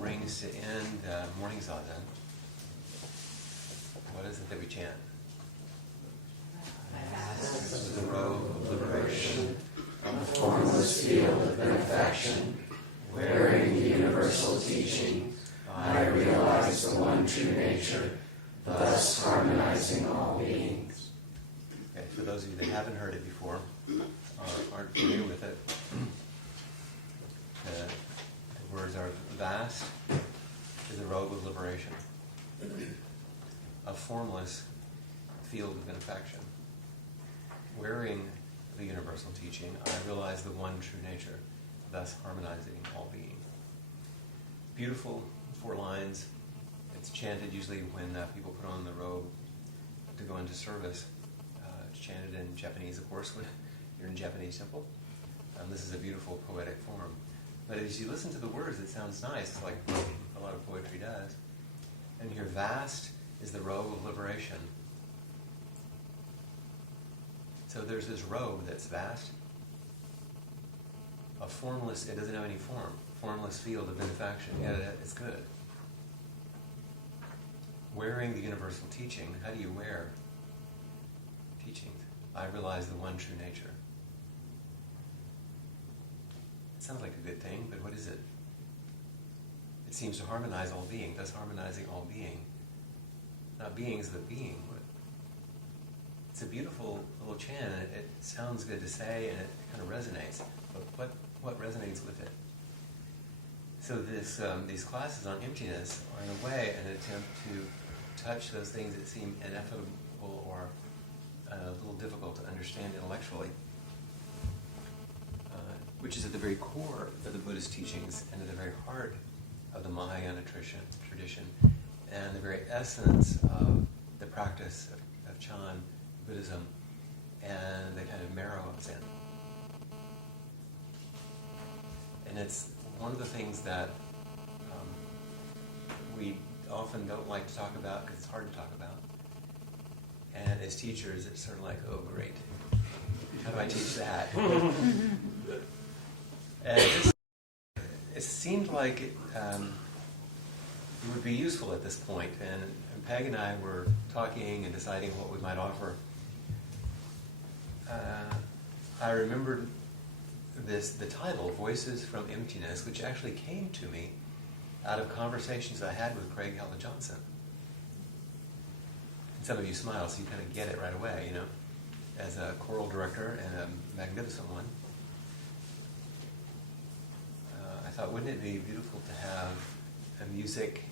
rings to end morning zazen, what is it that we chant? Vast is the road of liberation, a formless field of benefaction, wearing the universal teaching, I realize the one true nature, thus harmonizing all beings. Okay, for those of you that haven't heard it before, or aren't familiar with it, the words are vast is the road of liberation, a formless field of benefaction. Wearing the universal teaching, I realize the one true nature, thus harmonizing all being. Beautiful 4 lines. It's chanted usually when people put on the robe to go into service. It's chanted in Japanese, of course, when you're in Japanese temple. This is a beautiful poetic form. But as you listen to the words, it sounds nice, like a lot of poetry does. And here, vast is the robe of liberation. So there's this robe that's vast, a formless, it doesn't have any form, formless field of benefaction, yet it's good. Wearing the universal teaching, how do you wear teachings? I realize the one true nature. It sounds like a good thing, but what is it? It seems to harmonize all being, thus harmonizing all being. Not beings, but being. It's a beautiful little chant, and it sounds good to say, and it kind of resonates. But what resonates with it? So these classes on emptiness are in a way an attempt to touch those things that seem ineffable or a little difficult to understand intellectually, which is at the very core of the Buddhist teachings and at the very heart of the Mahayana tradition and the very essence of the practice of Chan Buddhism and the kind of marrow of Zen. And it's one of the things that we often don't like to talk about because it's hard to talk about. And as teachers, it's sort of like, oh, great. How do I teach that? And it seemed like it would be useful at this point. And Peg and I were talking and deciding what we might offer. I remembered the title, Voices from Emptiness, which actually came to me out of conversations I had with Craig Hella Johnson. And some of you smile, so you kind of get it right away, you know, as a choral director and a magnificent one. I thought, wouldn't it be beautiful to have a music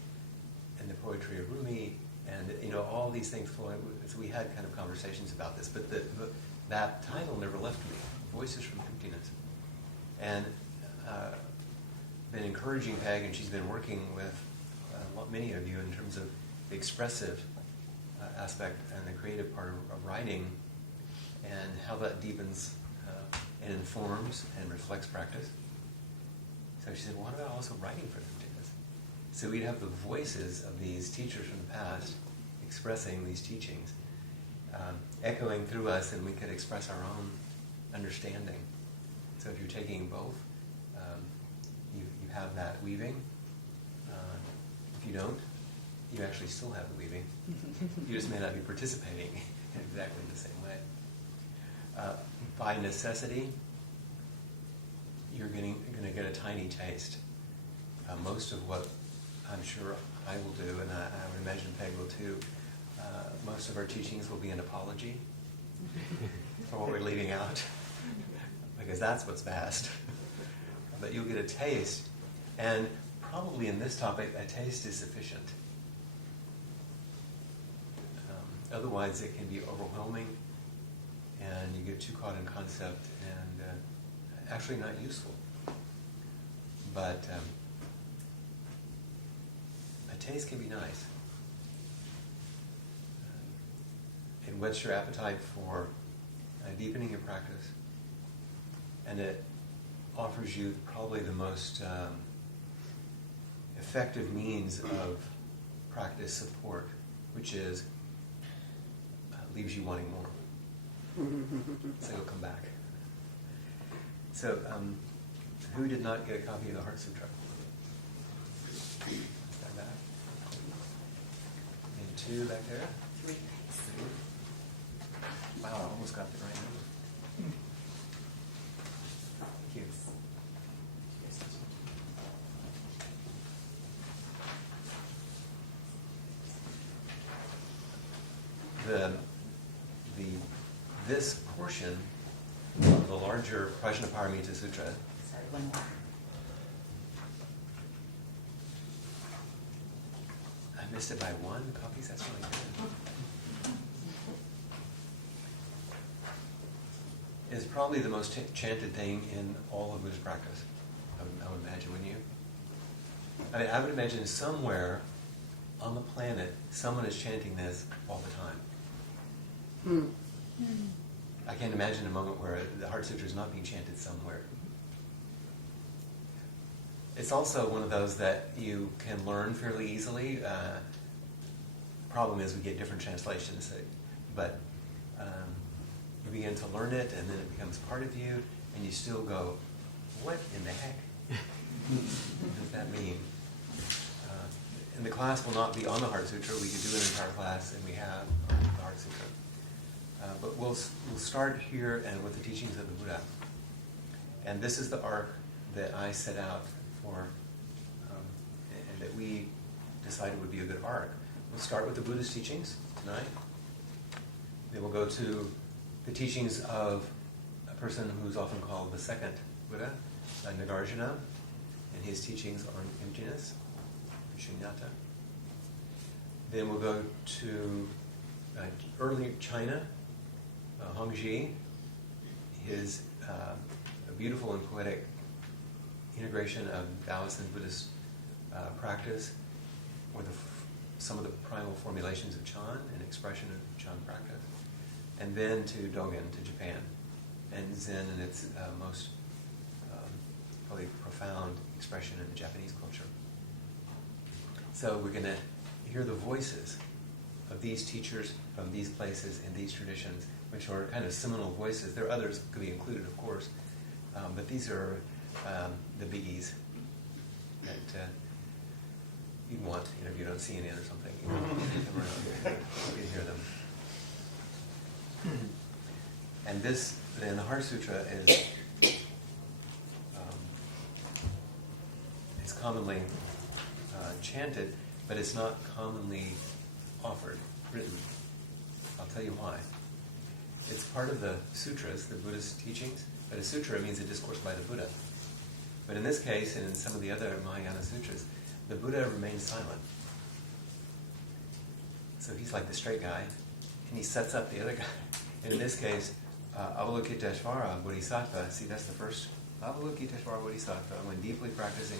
and the poetry of Rumi and, you know, all these things flowing. So we had kind of conversations about this, but that title never left me, Voices from Emptiness. And been encouraging Peg, and she's been working with many of you in terms of the expressive aspect and the creative part of writing and how that deepens and informs and reflects practice. So she said, well, what about also writing for emptiness? So we'd have the voices of these teachers from the past expressing these teachings, echoing through us, and we could express our own understanding. So if you're taking both, you have that weaving. If you don't, you actually still have the weaving. You just may not be participating in exactly the same way. By necessity, you're going to get a tiny taste. Most of what I'm sure I will do, and I would imagine Peg will too, most of our teachings will be an apology for what we're leaving out, because that's what's vast. But you'll get a taste, and probably in this topic, a taste is sufficient. Otherwise, it can be overwhelming, and you get too caught in concept, and actually not useful. But a taste can be nice. It whets your appetite for deepening your practice, and it offers you probably the most effective means of practice support, which is leaves you wanting more. So you'll come back. So, who did not get a copy of the Heart Sutra? 2 back there. 3. 3. Wow, I almost got the right number. Thank you. This portion of the larger Prajnaparamita Sutra. Sorry, one more. I missed it by 1 copy. That's really good. It's probably the most chanted thing in all of Buddhist practice. I would imagine, wouldn't you? I mean, I would imagine somewhere on the planet someone is chanting this all the time. I can't imagine a moment where the Heart Sutra is not being chanted somewhere. It's also one of those that you can learn fairly easily. Problem is we get different translations, but you begin to learn it and then it becomes part of you and you still go, what in the heck does that mean? And the class will not be on the Heart Sutra. We could do an entire class, and we have on the Heart Sutra. But we'll start here and with the teachings of the Buddha. And this is the arc that I set out for, and that we decided would be a good arc. We'll start with the Buddhist teachings tonight. Then we'll go to the teachings of a person who's often called the second Buddha, Nagarjuna, and his teachings on emptiness, shunyata. Then we'll go to early China, Hongzhi, his a beautiful and poetic integration of Taoist and Buddhist practice with some of the primal formulations of Chan and expression of Chan practice. And then to Dogen, to Japan, and Zen in its most probably profound expression in the Japanese culture. So we're going to hear the voices of these teachers from these places and these traditions, which are kind of seminal voices. There are others that could be included, of course, but these are the biggies that you'd want to interview on CNN or something. You know, come around, you can hear them. And this, then the Heart Sutra is commonly chanted, but it's not commonly offered, written. I'll tell you why. It's part of the sutras, the Buddhist teachings, but a sutra means a discourse by the Buddha. But in this case, and in some of the other Mahayana sutras, the Buddha remains silent. So he's like the straight guy, and he sets up the other guy. And in this case, Avalokiteshvara Bodhisattva, see that's the first, Avalokiteshvara Bodhisattva, when deeply practicing.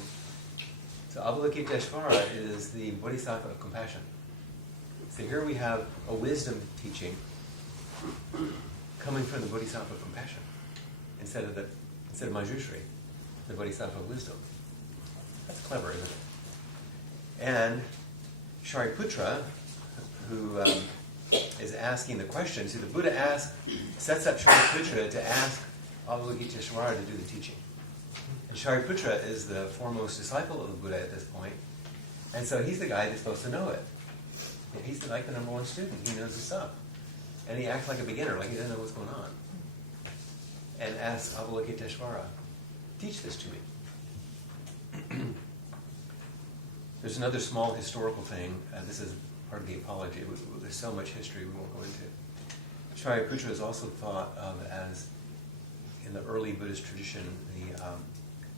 So Avalokiteshvara is the Bodhisattva of compassion. So here we have a wisdom teaching coming from the Bodhisattva of compassion instead of Manjushri, the Bodhisattva of wisdom. That's clever, isn't it? And Shariputra, who is asking the question, see the Buddha sets up Shariputra to ask Avalokiteshvara to do the teaching. And Shariputra is the foremost disciple of the Buddha at this point, and so he's the guy that's supposed to know it. He's like the number one student. He knows his stuff. And he acts like a beginner, like he doesn't know what's going on. And asks Avalokiteshvara, teach this to me. There's another small historical thing. This is part of the apology. There's so much history we won't go into. Shariputra is also thought of as, in the early Buddhist tradition, the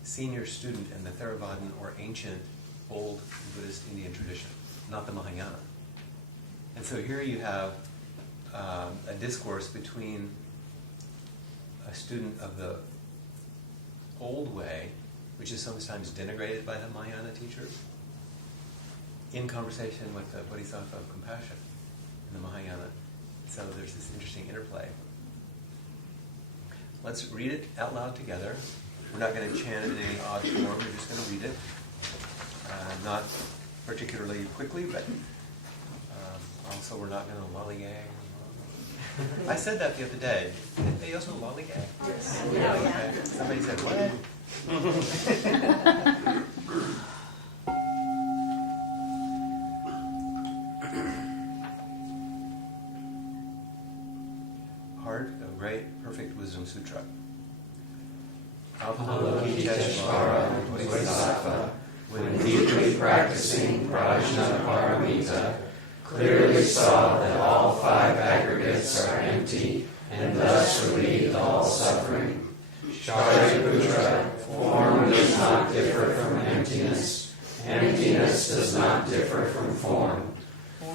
senior student in the Theravadan or ancient, old Buddhist Indian tradition, not the Mahayana. And so here you have a discourse between a student of the old way, which is sometimes denigrated by the Mahayana teachers, in conversation with the Bodhisattva of compassion in the Mahayana. So there's this interesting interplay. Let's read it out loud together. We're not going to chant it in any odd form. We're just going to read it. Not particularly quickly, but also we're not going to lollygag. I said that the other day. Did anybody else know lollygag? Yes. Yeah, okay. Somebody said, what? great, perfect wisdom sutra. Avalokiteshvara Bodhisattva, when deeply practicing Prajnaparamita, clearly saw that all five aggregates are empty and thus relieved all suffering. Shariputra, form does not differ from emptiness. Emptiness does not differ from form.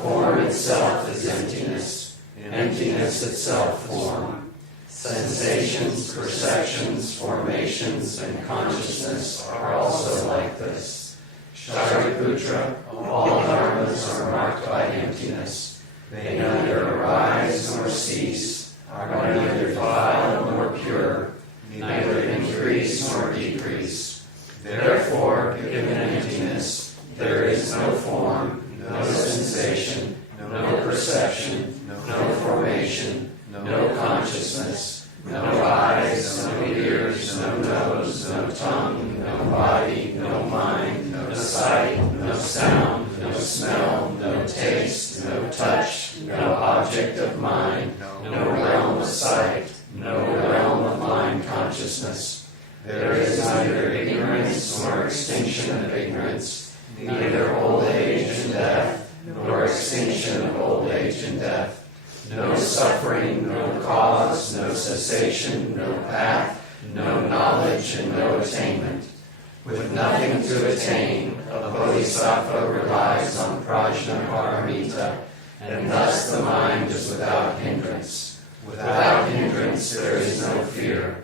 Form itself is emptiness. Emptiness itself form. Sensations, perceptions, formations, and consciousness are also like this. Shariputra, all dharmas are marked by emptiness. They neither arise nor cease, are neither defiled nor pure, neither increase nor decrease. Therefore, given emptiness, there is no form, no sensation, no perception, no formation, no consciousness, no eyes, no ears, no nose, no tongue, no body, no mind, no sight, no sound, no smell, no taste, no touch, no object of mind, no realm of sight, no realm of mind consciousness. There is neither ignorance nor extinction of ignorance, neither old age and death, nor extinction of old age and death. No suffering, no cause, no cessation, no path, no knowledge, and no attainment. With nothing to attain, a bodhisattva relies on Prajnaparamita, and thus the mind is without hindrance. Without hindrance, there is no fear.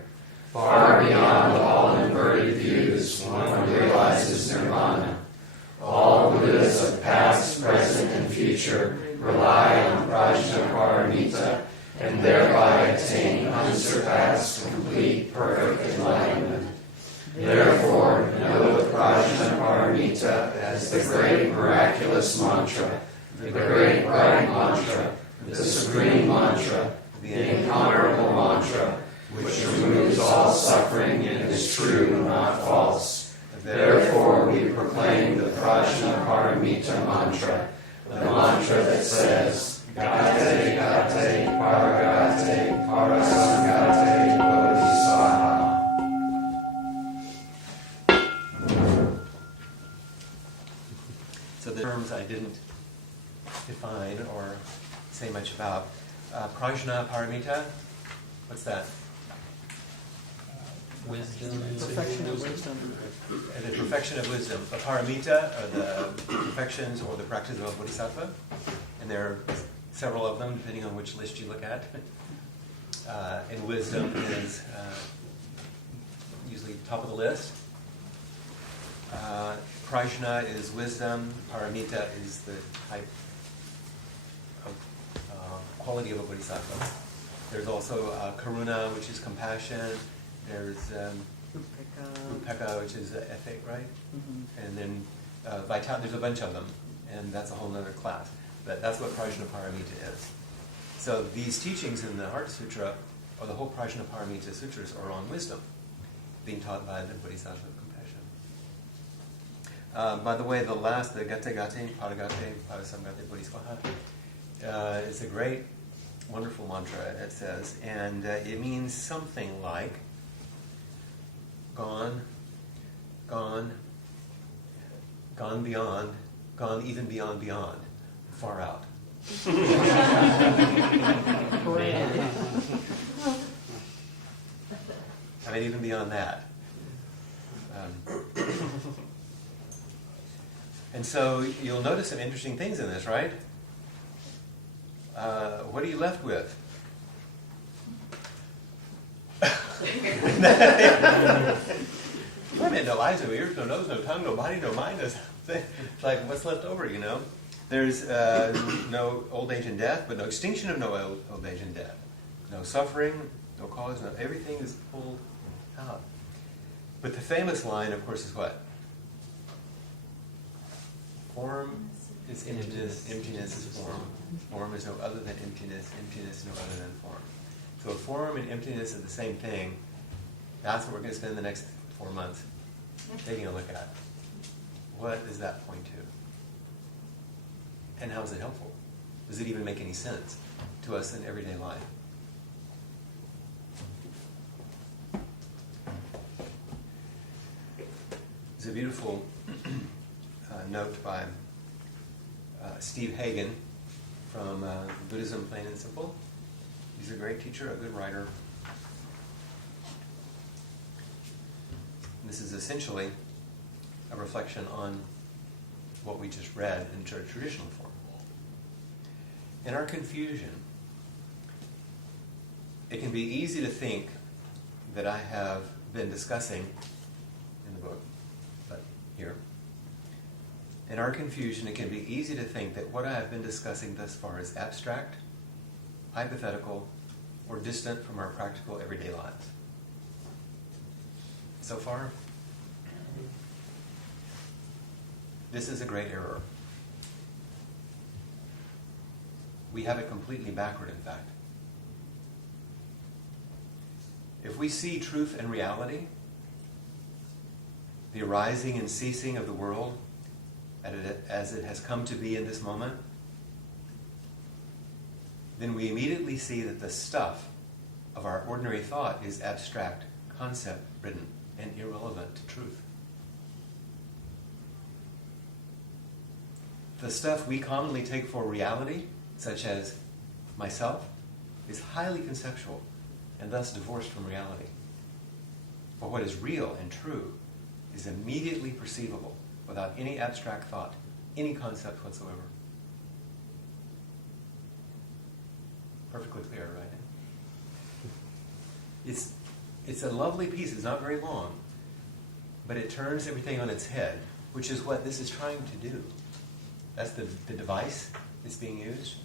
Far beyond all inverted views, one realizes nirvana. All Buddhas of past, present, and future rely on Prajnaparamita and thereby attain unsurpassed, complete, perfect enlightenment. Therefore, know the Prajnaparamita as the great miraculous mantra, the great bright mantra, the supreme mantra, the incomparable mantra, which removes all suffering and is true, not false. Therefore, we proclaim the Prajnaparamita mantra, the mantra that says, Gate, Gate, Paragate, Parasangate, Bodhisattva. So the terms I didn't define or say much about. Prajnaparamita, what's that? Wisdom. Perfection of wisdom. The perfection of wisdom. The paramita are the perfections or the practice of a bodhisattva, and there are several of them depending on which list you look at. And wisdom is usually top of the list. Prajna is wisdom. Paramita is the type of quality of a bodhisattva. There's also karuna, which is compassion. There's upekkha, which is ethic, right? Mm-hmm. And then there's a bunch of them, and that's a whole other class. But that's what Prajnaparamita is. So these teachings in the Heart Sutra, or the whole Prajnaparamita Sutras, are on wisdom, being taught by the Bodhisattva of compassion. By the way, the last, the Gate Gate, Paragate, Parasamgate Bodhisattva, is a great, wonderful mantra, it says, and it means something like gone beyond, gone even beyond, far out. I mean, even beyond that. And so you'll notice some interesting things in this, right? What are you left with? I mean, no eyes, no ears, no nose, no tongue, no body, no mind. It's like, what's left over, you know? There's no old age and death, but no extinction of no old age and death. No suffering, no cause, no, everything is pulled out. But the famous line, of course, is what? Form is emptiness, emptiness is form. Form is no other than emptiness, emptiness no other than form. So form and emptiness are the same thing. That's what we're going to spend the next 4 months taking a look at. What does that point to? And how is it helpful? Does it even make any sense to us in everyday life? There's a beautiful note by Steve Hagen from Buddhism Plain and Simple. He's a great teacher, a good writer. This is essentially a reflection on what we just read in traditional form. In our confusion, it can be easy to think that I have been discussing in the book, but here. In our confusion, it can be easy to think that what I have been discussing thus far is abstract, hypothetical, or distant from our practical everyday lives. So far, this is a great error. We have it completely backward, in fact. If we see truth and reality, the arising and ceasing of the world as it has come to be in this moment, then we immediately see that the stuff of our ordinary thought is abstract, concept-ridden, and irrelevant to truth. The stuff we commonly take for reality, such as myself, is highly conceptual and thus divorced from reality. But what is real and true is immediately perceivable without any abstract thought, any concept whatsoever. Perfectly clear, right? It's a lovely piece. It's not very long, but it turns everything on its head, which is what this is trying to do. That's the device that's being used.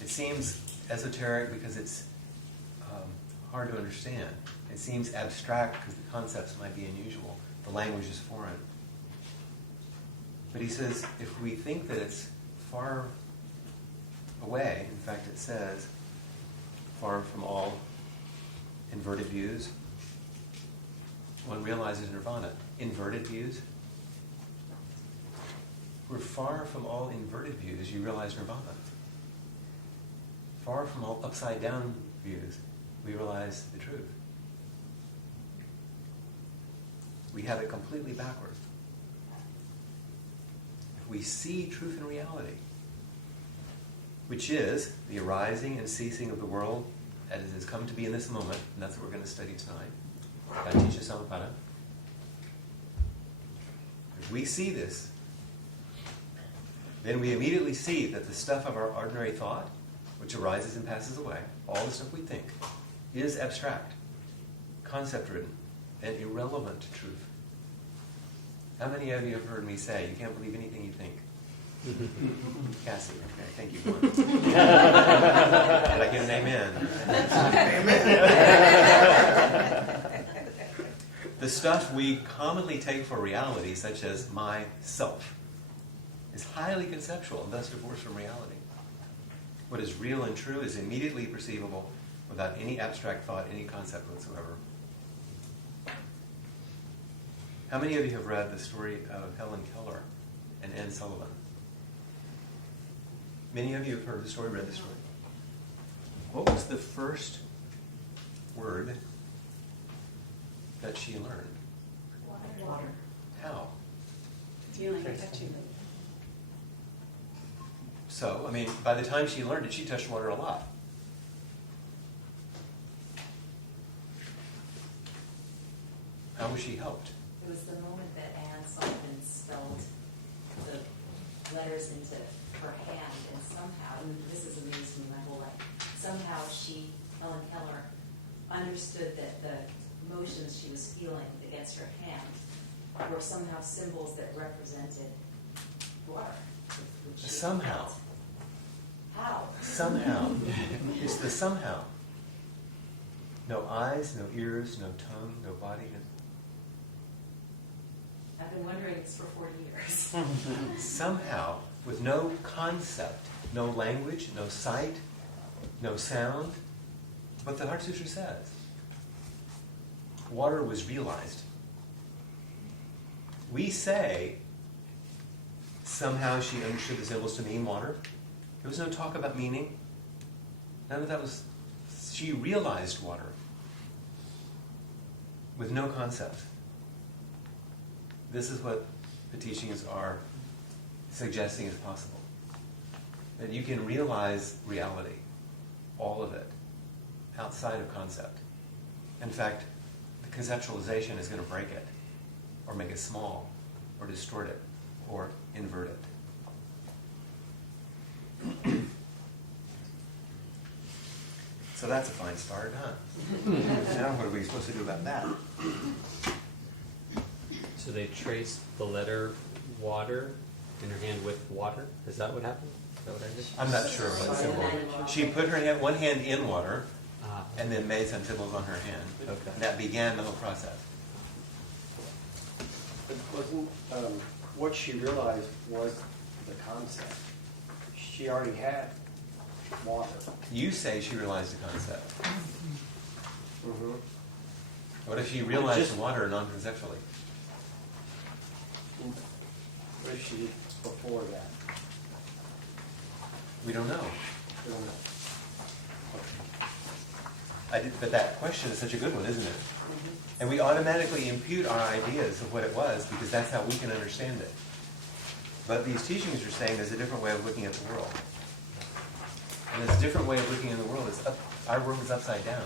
It seems esoteric because it's hard to understand. It seems abstract because the concepts might be unusual. The language is foreign. But he says, if we think that it's far away, in fact it says, far from all inverted views, one realizes nirvana. Inverted views? We're far from all inverted views, you realize nirvana. Far from all upside down views, we realize the truth. We have it completely backwards. If we see truth and reality, which is the arising and ceasing of the world as it has come to be in this moment, and that's what we're going to study tonight, Gaticca Samappada. If we see this, then we immediately see that the stuff of our ordinary thought, which arises and passes away, all the stuff we think, is abstract, concept-ridden, and irrelevant to truth. How many of you have heard me say, you can't believe anything you think? Cassie, okay, thank you. Did I get an amen? Amen. The stuff we commonly take for reality, such as myself, is highly conceptual and thus divorced from reality. What is real and true is immediately perceivable without any abstract thought, any concept whatsoever. How many of you have read the story of Helen Keller and Sullivan? Many of you have heard the story, read the story. What was the first word that she learned? Water. How? Feeling, touching. So, I mean, by the time she learned it, she touched water a lot. How was she helped? It was the moment that Sullivan spelled the letters into her hand, and somehow, and this has amazed me my whole life, somehow Helen Keller, understood that the motions she was feeling against her hand were somehow symbols that represented water. Somehow. How? Somehow. It's the somehow. No eyes, no ears, no tongue, no body. I've been wondering this for 40 years. Somehow, with no concept, no language, no sight, no sound, what the Heart Sutra says. Water was realized. We say, somehow she understood the symbols to mean water. There was no talk about meaning. None of that was... She realized water. with no concept. This is what the teachings are suggesting is possible. That you can realize reality, all of it, outside of concept. In fact, the conceptualization is going to break it, or make it small, or distort it, or invert it. So that's a fine start, huh? Now what are we supposed to do about that? So they traced the letter water in her hand with water? Is that what happened? Is that what I did? I'm not sure what symbol. She put her hand, one hand in water, and then made some symbols on her hand. Okay. And that began the whole process. But wasn't what she realized was the concept. She already had water. You say she realized the concept. Mm-hmm. What if she realized the water non-conceptually? What if she did before that? We don't know. I don't know. But that question is such a good one, isn't it? And we automatically impute our ideas of what it was because that's how we can understand it. But these teachings are saying there's a different way of looking at the world. And this different way of looking at the world is our world is upside down.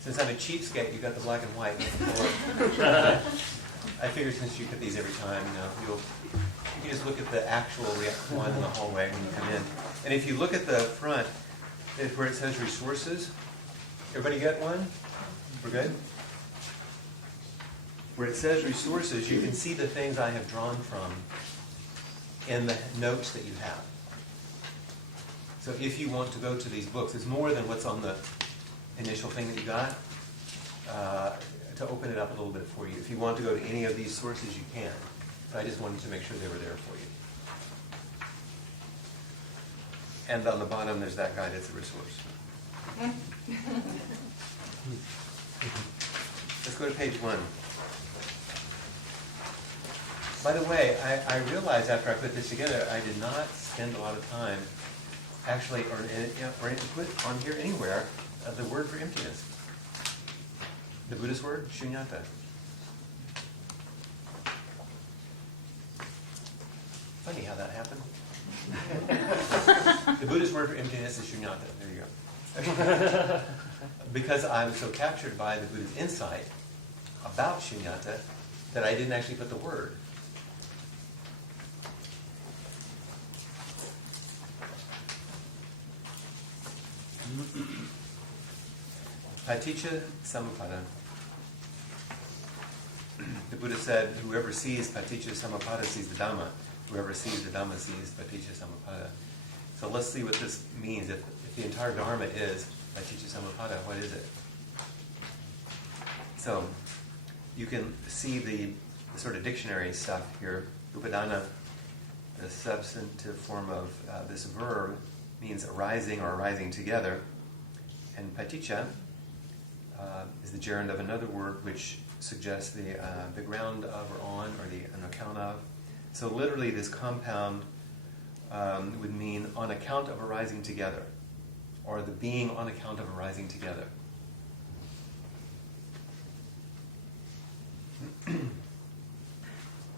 Since I'm a cheapskate, you got the black and white. I figure since you get these every time, you can just look at the actual one in the hallway when you come in. And if you look at the front, it's where it says resources. Everybody get one? We're good? Where it says resources, you can see the things I have drawn from in the notes that you have. So if you want to go to these books, it's more than what's on the initial thing that you got, to open it up a little bit for you. If you want to go to any of these sources, you can. But I just wanted to make sure they were there for you. And on the bottom, there's that guide. It's a resource. Let's go to page 1. By the way, I realized after I put this together, I did not spend a lot of time actually, or put on here anywhere, the word for emptiness. The Buddhist word, shunyata. Funny how that happened. The Buddhist word for emptiness is shunyata. There you go. Because I was so captured by the Buddha's insight about shunyata that I didn't actually put the word. Paticca Samuppada. The Buddha said, whoever sees Paticca Samuppada sees the Dhamma. Whoever sees the Dhamma sees Paticca Samuppada. So let's see what this means. If the entire Dharma is Paticca Samuppada, what is it? So you can see the sort of dictionary stuff here. Upadana, the substantive form of this verb, means arising or arising together. And paticca is the gerund of another word which suggests the ground of or on or on account of. So literally this compound would mean on account of arising together, or the being on account of arising together.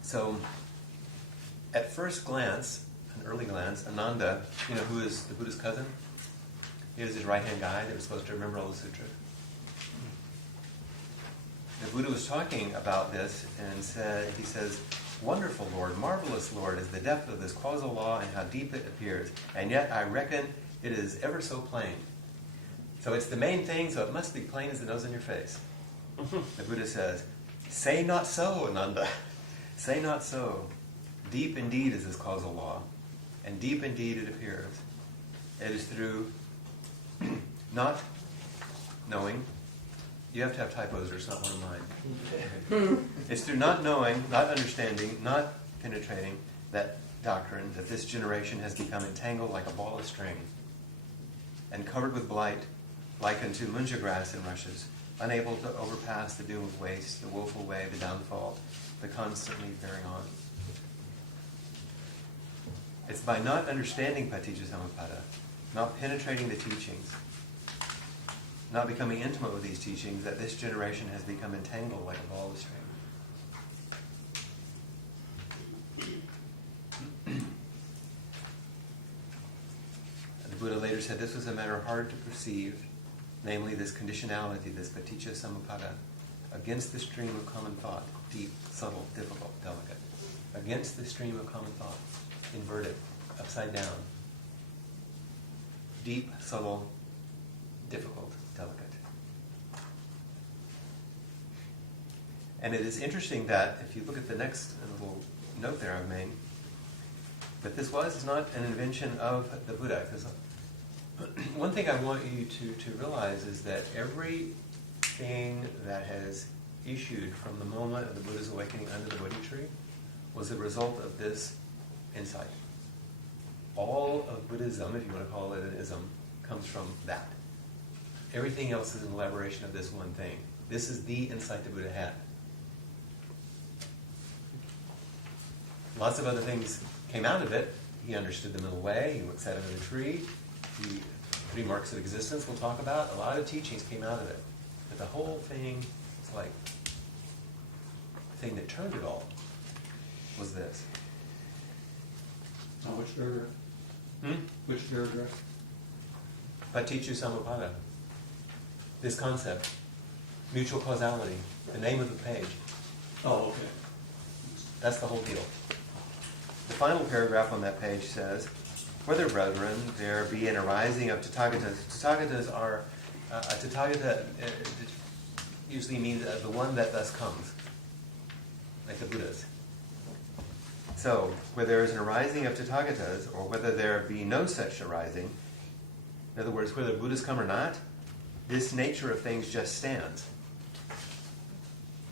So at first glance, an early glance, Ananda, who is the Buddha's cousin? He was his right-hand guy that was supposed to remember all the sutras. The Buddha was talking about this and he says, "Wonderful Lord, marvelous Lord, is the depth of this causal law and how deep it appears. And yet I reckon it is ever so plain." So it's the main thing, so it must be plain as the nose on your face. The Buddha says, "Say not so, Ananda. Say not so. Deep indeed is this causal law, and deep indeed it appears. It is through not knowing." You have to have typos or it's not one of mine. It's through not knowing, not understanding, not penetrating that doctrine that this generation has become entangled like a ball of string and covered with blight like unto munja grass in rushes, unable to overpass the doom of waste, the woeful way, the downfall, the constantly bearing on. It's by not understanding Paticca Samuppada not penetrating the teachings, not becoming intimate with these teachings, that this generation has become entangled like a ball of string. The Buddha later said this was a matter hard to perceive, namely this conditionality, this paticca samuppada, against the stream of common thought, deep, subtle, difficult, delicate. Against the stream of common thought, inverted, upside down, deep, subtle, difficult, delicate. And it is interesting that if you look at the next little note there I've made, that this was not an invention of the Buddha. Because one thing I want you to realize is that everything that has issued from the moment of the Buddha's awakening under the Bodhi tree was the result of this insight. All of Buddhism, if you want to call it an ism, comes from that. Everything else is an elaboration of this one thing. This is the insight the Buddha had. Lots of other things came out of it. He understood the middle way. He sat under the tree. The 3 marks of existence we'll talk about. A lot of teachings came out of it. But the whole thing is like the thing that turned it all was this. Which paragraph? Which paragraph? Paticca samuppada. This concept. Mutual causality. The name of the page. Oh, okay. That's the whole deal. The final paragraph on that page says, "Whether, brethren, there be an arising of Tathagatas." Tathagatas are, a Tathagata usually means the one that thus comes, like the Buddhas. So, whether there is an arising of Tathagatas, or whether there be no such arising, in other words, whether Buddhas come or not, this nature of things just stands.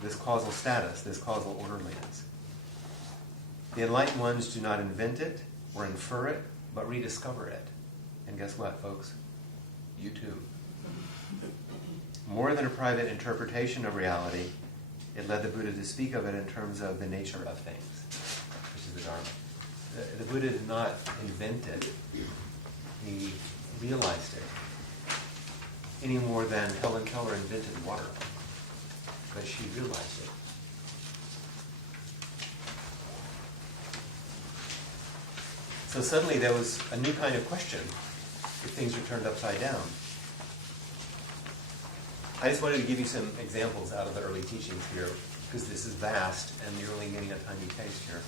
This causal status, this causal orderliness. The enlightened ones do not invent it or infer it, but rediscover it. And guess what, folks? You too. More than a private interpretation of reality, it led the Buddha to speak of it in terms of the nature of things, which is the Dharma. The Buddha did not invent it. He realized it. Any more than Helen Keller invented water. But she realized it. So suddenly there was a new kind of question if things were turned upside down. I just wanted to give you some examples out of the early teachings here, because this is vast and you're only getting a tiny taste here.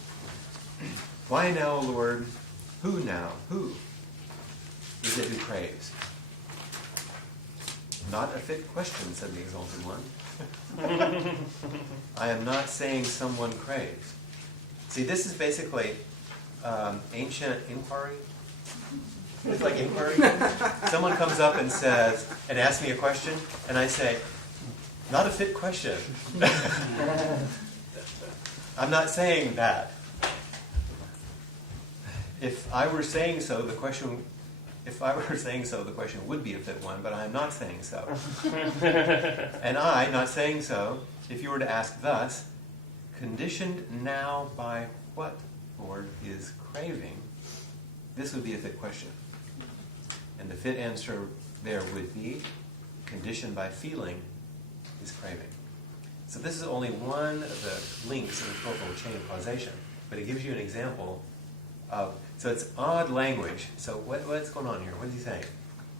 Why now, Lord? Who now? Who is it who craves? Not a fit question, said the Exalted One. I am not saying someone craves. See, this is basically ancient inquiry. It's like inquiry. Someone comes up and says, and asks me a question, and I say, not a fit question. I'm not saying that. If I were saying so, the question would be a fit one, but I'm not saying so. And I, not saying so, if you were to ask thus, conditioned now by what, Lord, is craving, this would be a fit question. And the fit answer there would be, conditioned by feeling is craving. So this is only one of the links in the Twelvefold chain of causation, but it gives you an example of, so it's odd language. So what's going on here? What is he saying?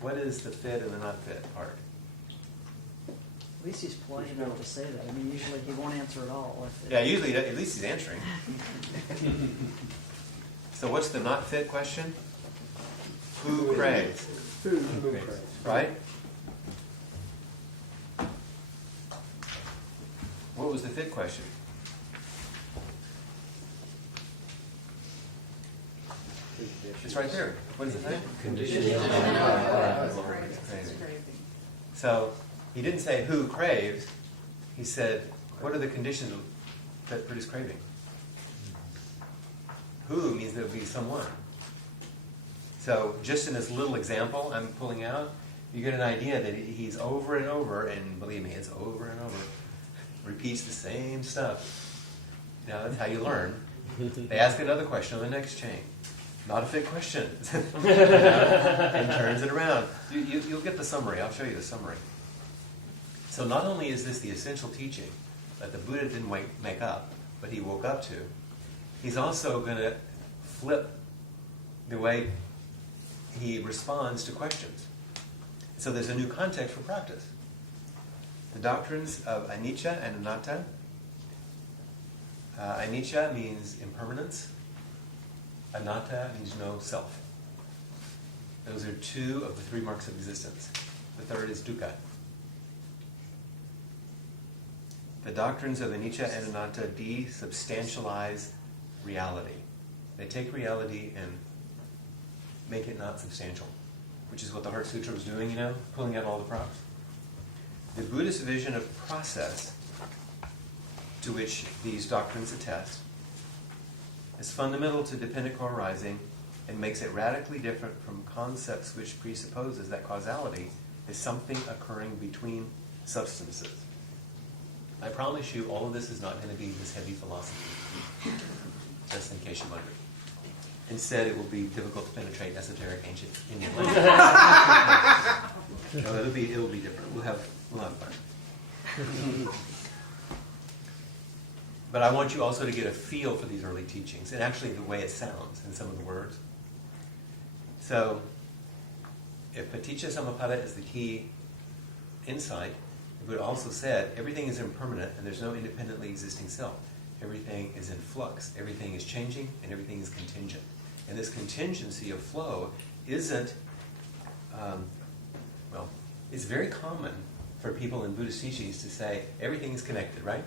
What is the fit and the not fit part? At least he's polite enough to say that. I mean, usually he won't answer at all. Yeah, usually at least he's answering. So what's the not fit question? Who craves? Who craves? Right? What was the fit question? It's right there. What does it say? Condition. So he didn't say who craves. He said, what are the conditions that produce craving? Who means there will be someone. So just in this little example I'm pulling out, you get an idea that he's over and over, and believe me, it's over and over, repeats the same stuff. Now that's how you learn. They ask another question on the next chain. not a fit question. And turns it around. You'll get the summary. I'll show you the summary. So not only is this the essential teaching that the Buddha didn't make up, but he woke up to, he's also going to flip the way he responds to questions. So there's a new context for practice. The doctrines of anicca and anatta. Anicca means impermanence. Anatta means no self. Those are two of the three marks of existence. The third is dukkha. The doctrines of anicca and anatta desubstantialize reality. They take reality and make it not substantial, which is what the Heart Sutra was doing, pulling out all the props. The Buddhist vision of process, to which these doctrines attest, is fundamental to dependent co-arising and makes it radically different from concepts which presupposes that causality is something occurring between substances. I promise you all of this is not going to be this heavy philosophy, just in case you're wondering. Instead, it will be difficult to penetrate esoteric ancient Indian language. No, it'll be different. We'll have fun. But I want you also to get a feel for these early teachings, and actually the way it sounds in some of the words. So, if paticca samuppada is the key insight, the Buddha also said everything is impermanent and there's no independently existing self. Everything is in flux, everything is changing, and everything is contingent. And this contingency of flow isn't, it's very common for people in Buddhist teachings to say everything is connected, right?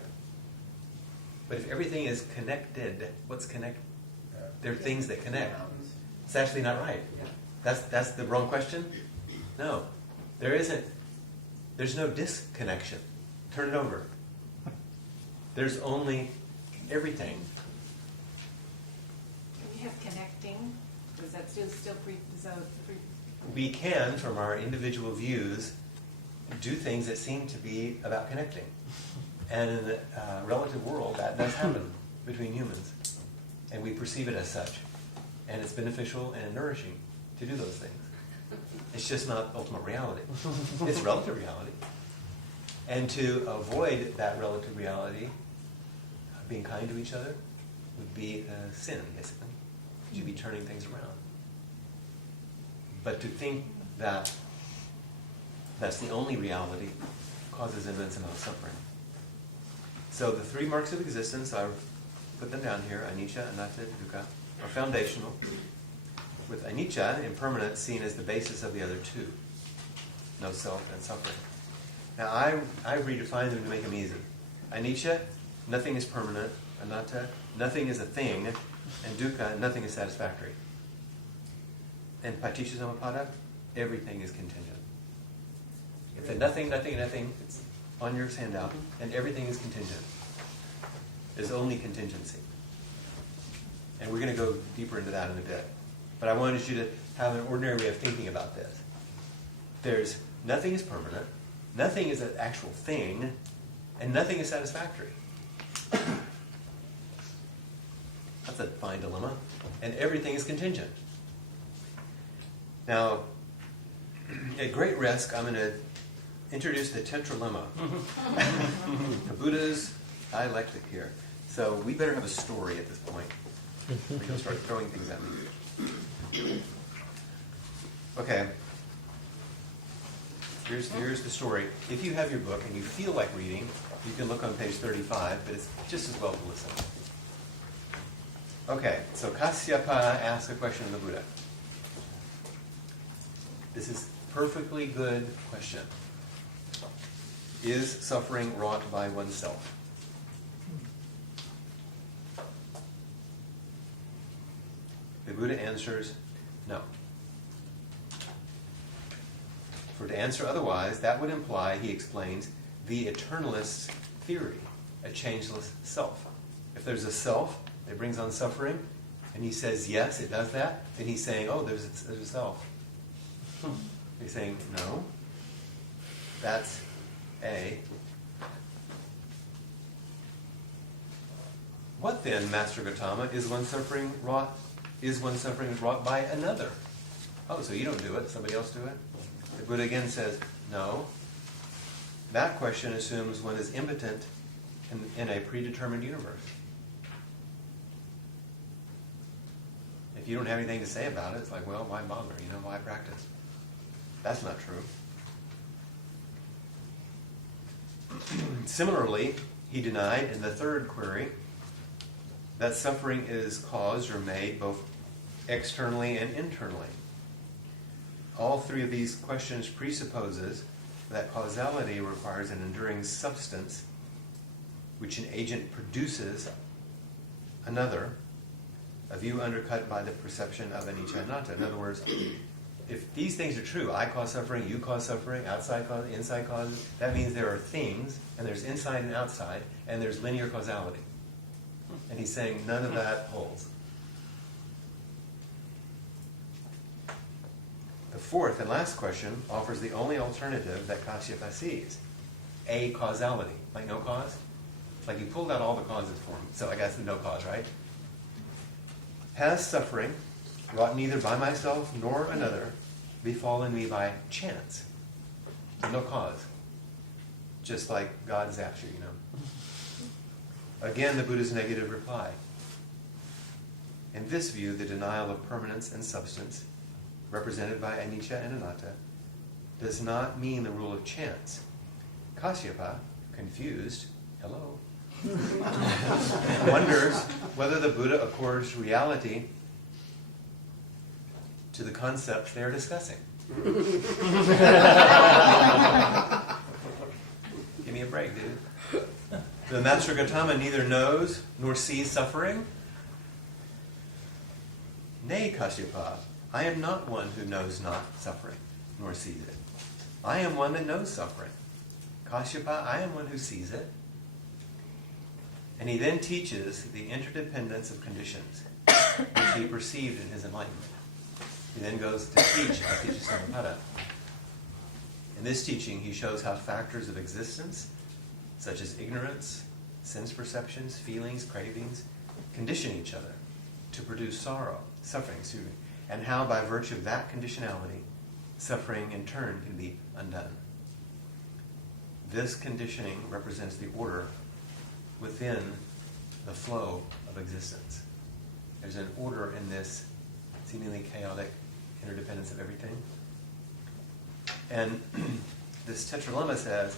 But if everything is connected, what's connected? There are things that connect. It's actually not right. That's the wrong question? No. There isn't. There's no disconnection. Turn it over. There's only everything. Can you have connecting? Does that still We can, from our individual views, do things that seem to be about connecting. And in the relative world, that does happen between humans. And we perceive it as such. And it's beneficial and nourishing to do those things. It's just not ultimate reality. It's relative reality. And to avoid that relative reality, being kind to each other would be a sin, basically. You'd be turning things around. But to think that that's the only reality causes immense amount of suffering. So the three marks of existence, I've put them down here, anicca, anatta, dukkha, are foundational, with anicca, impermanence, seen as the basis of the other two, no self and suffering. Now I redefine them to make them easy. Anicca, nothing is permanent. Anatta, nothing is a thing. And dukkha, nothing is satisfactory. And paticca samuppada, everything is contingent. If the nothing, it's on your handout, and everything is contingent. There's only contingency. And we're going to go deeper into that in a bit. But I wanted you to have an ordinary way of thinking about this. Nothing is permanent, nothing is an actual thing, and nothing is satisfactory. That's a fine dilemma. And everything is contingent. Now, at great risk, I'm going to introduce the Tetra lemma. The Buddha's Dialectic here. So we better have a story at this point. We're going to start throwing things at me. Okay. Here's the story. If you have your book and you feel like reading, you can look on page 35, but it's just as well to listen. Okay, so Kasyapa asks a question of the Buddha. This is a perfectly good question. Is suffering wrought by oneself? The Buddha answers, no. For to answer otherwise, that would imply, he explains, the eternalist theory, a changeless self. If there's a self that brings on suffering, and he says, yes, it does that, then he's saying, oh, there's a self. He's saying, no, that's A. What then, Master Gautama, is one suffering wrought is when suffering is wrought by another. Oh, so you don't do it, somebody else do it? The Buddha again says, no. That question assumes one is impotent in a predetermined universe. If you don't have anything to say about it, it's like, well, why bother? Why practice? That's not true. Similarly, he denied in the third query that suffering is caused or made both externally and internally. All three of these questions presupposes that causality requires an enduring substance which an agent produces another, a view undercut by the perception of anicca anatta. In other words, if these things are true, I cause suffering, you cause suffering, outside cause, inside causes, that means there are things, and there's inside and outside, and there's linear causality. And he's saying none of that holds. The fourth and last question offers the only alternative that Kashyapa sees, a causality, like no cause. Like you pulled out all the causes for him, so I guess no cause, right? Has suffering, wrought neither by myself nor another, befallen me by chance? No cause. Just like God zaps you, Again, the Buddha's negative reply. In this view, the denial of permanence and substance, represented by anicca and anatta, does not mean the rule of chance. Kashyapa, confused, hello, wonders whether the Buddha accords reality to the concepts they are discussing. Give me a break, dude. The Master Gautama neither knows nor sees suffering. Nay, Kashyapa, I am not one who knows not suffering, nor sees it. I am one that knows suffering. Kashyapa, I am one who sees it. And he then teaches the interdependence of conditions, which he perceived in his enlightenment. He then goes to teach Aticca. In this teaching, he shows how factors of existence, such as ignorance, sense perceptions, feelings, cravings, condition each other to produce suffering, and how by virtue of that conditionality, suffering in turn can be undone. This conditioning represents the order within the flow of existence. There's an order in this seemingly chaotic interdependence of everything. And this Tetra lemma says,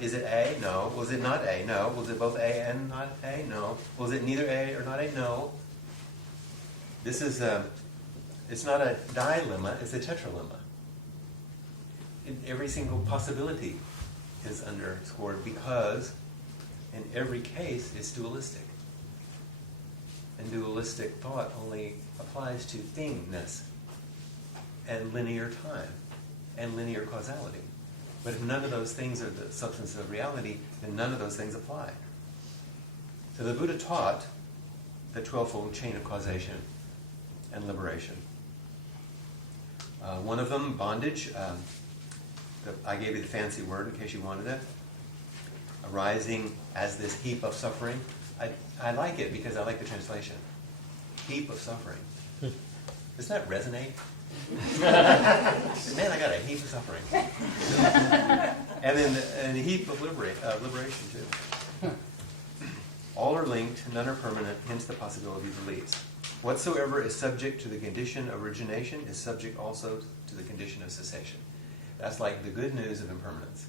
is it A? No. Was it not A? No. Was it both A and not A? No. Was it neither A or not A? No. This is it's not a dilemma, it's a tetralemma. Every single possibility is underscored because in every case it's dualistic. And dualistic thought only applies to thingness and linear time and linear causality. But if none of those things are the substance of reality, then none of those things apply. So the Buddha taught the Twelvefold chain of causation and liberation. One of them, bondage. I gave you the fancy word in case you wanted it. Arising as this heap of suffering. I like it because I like the translation. Heap of suffering. Doesn't that resonate? Man, I got a heap of suffering. And then a heap of liberation too. All are linked, none are permanent, hence the possibility of release. Whatsoever is subject to the condition of origination is subject also to the condition of cessation. That's like the good news of impermanence.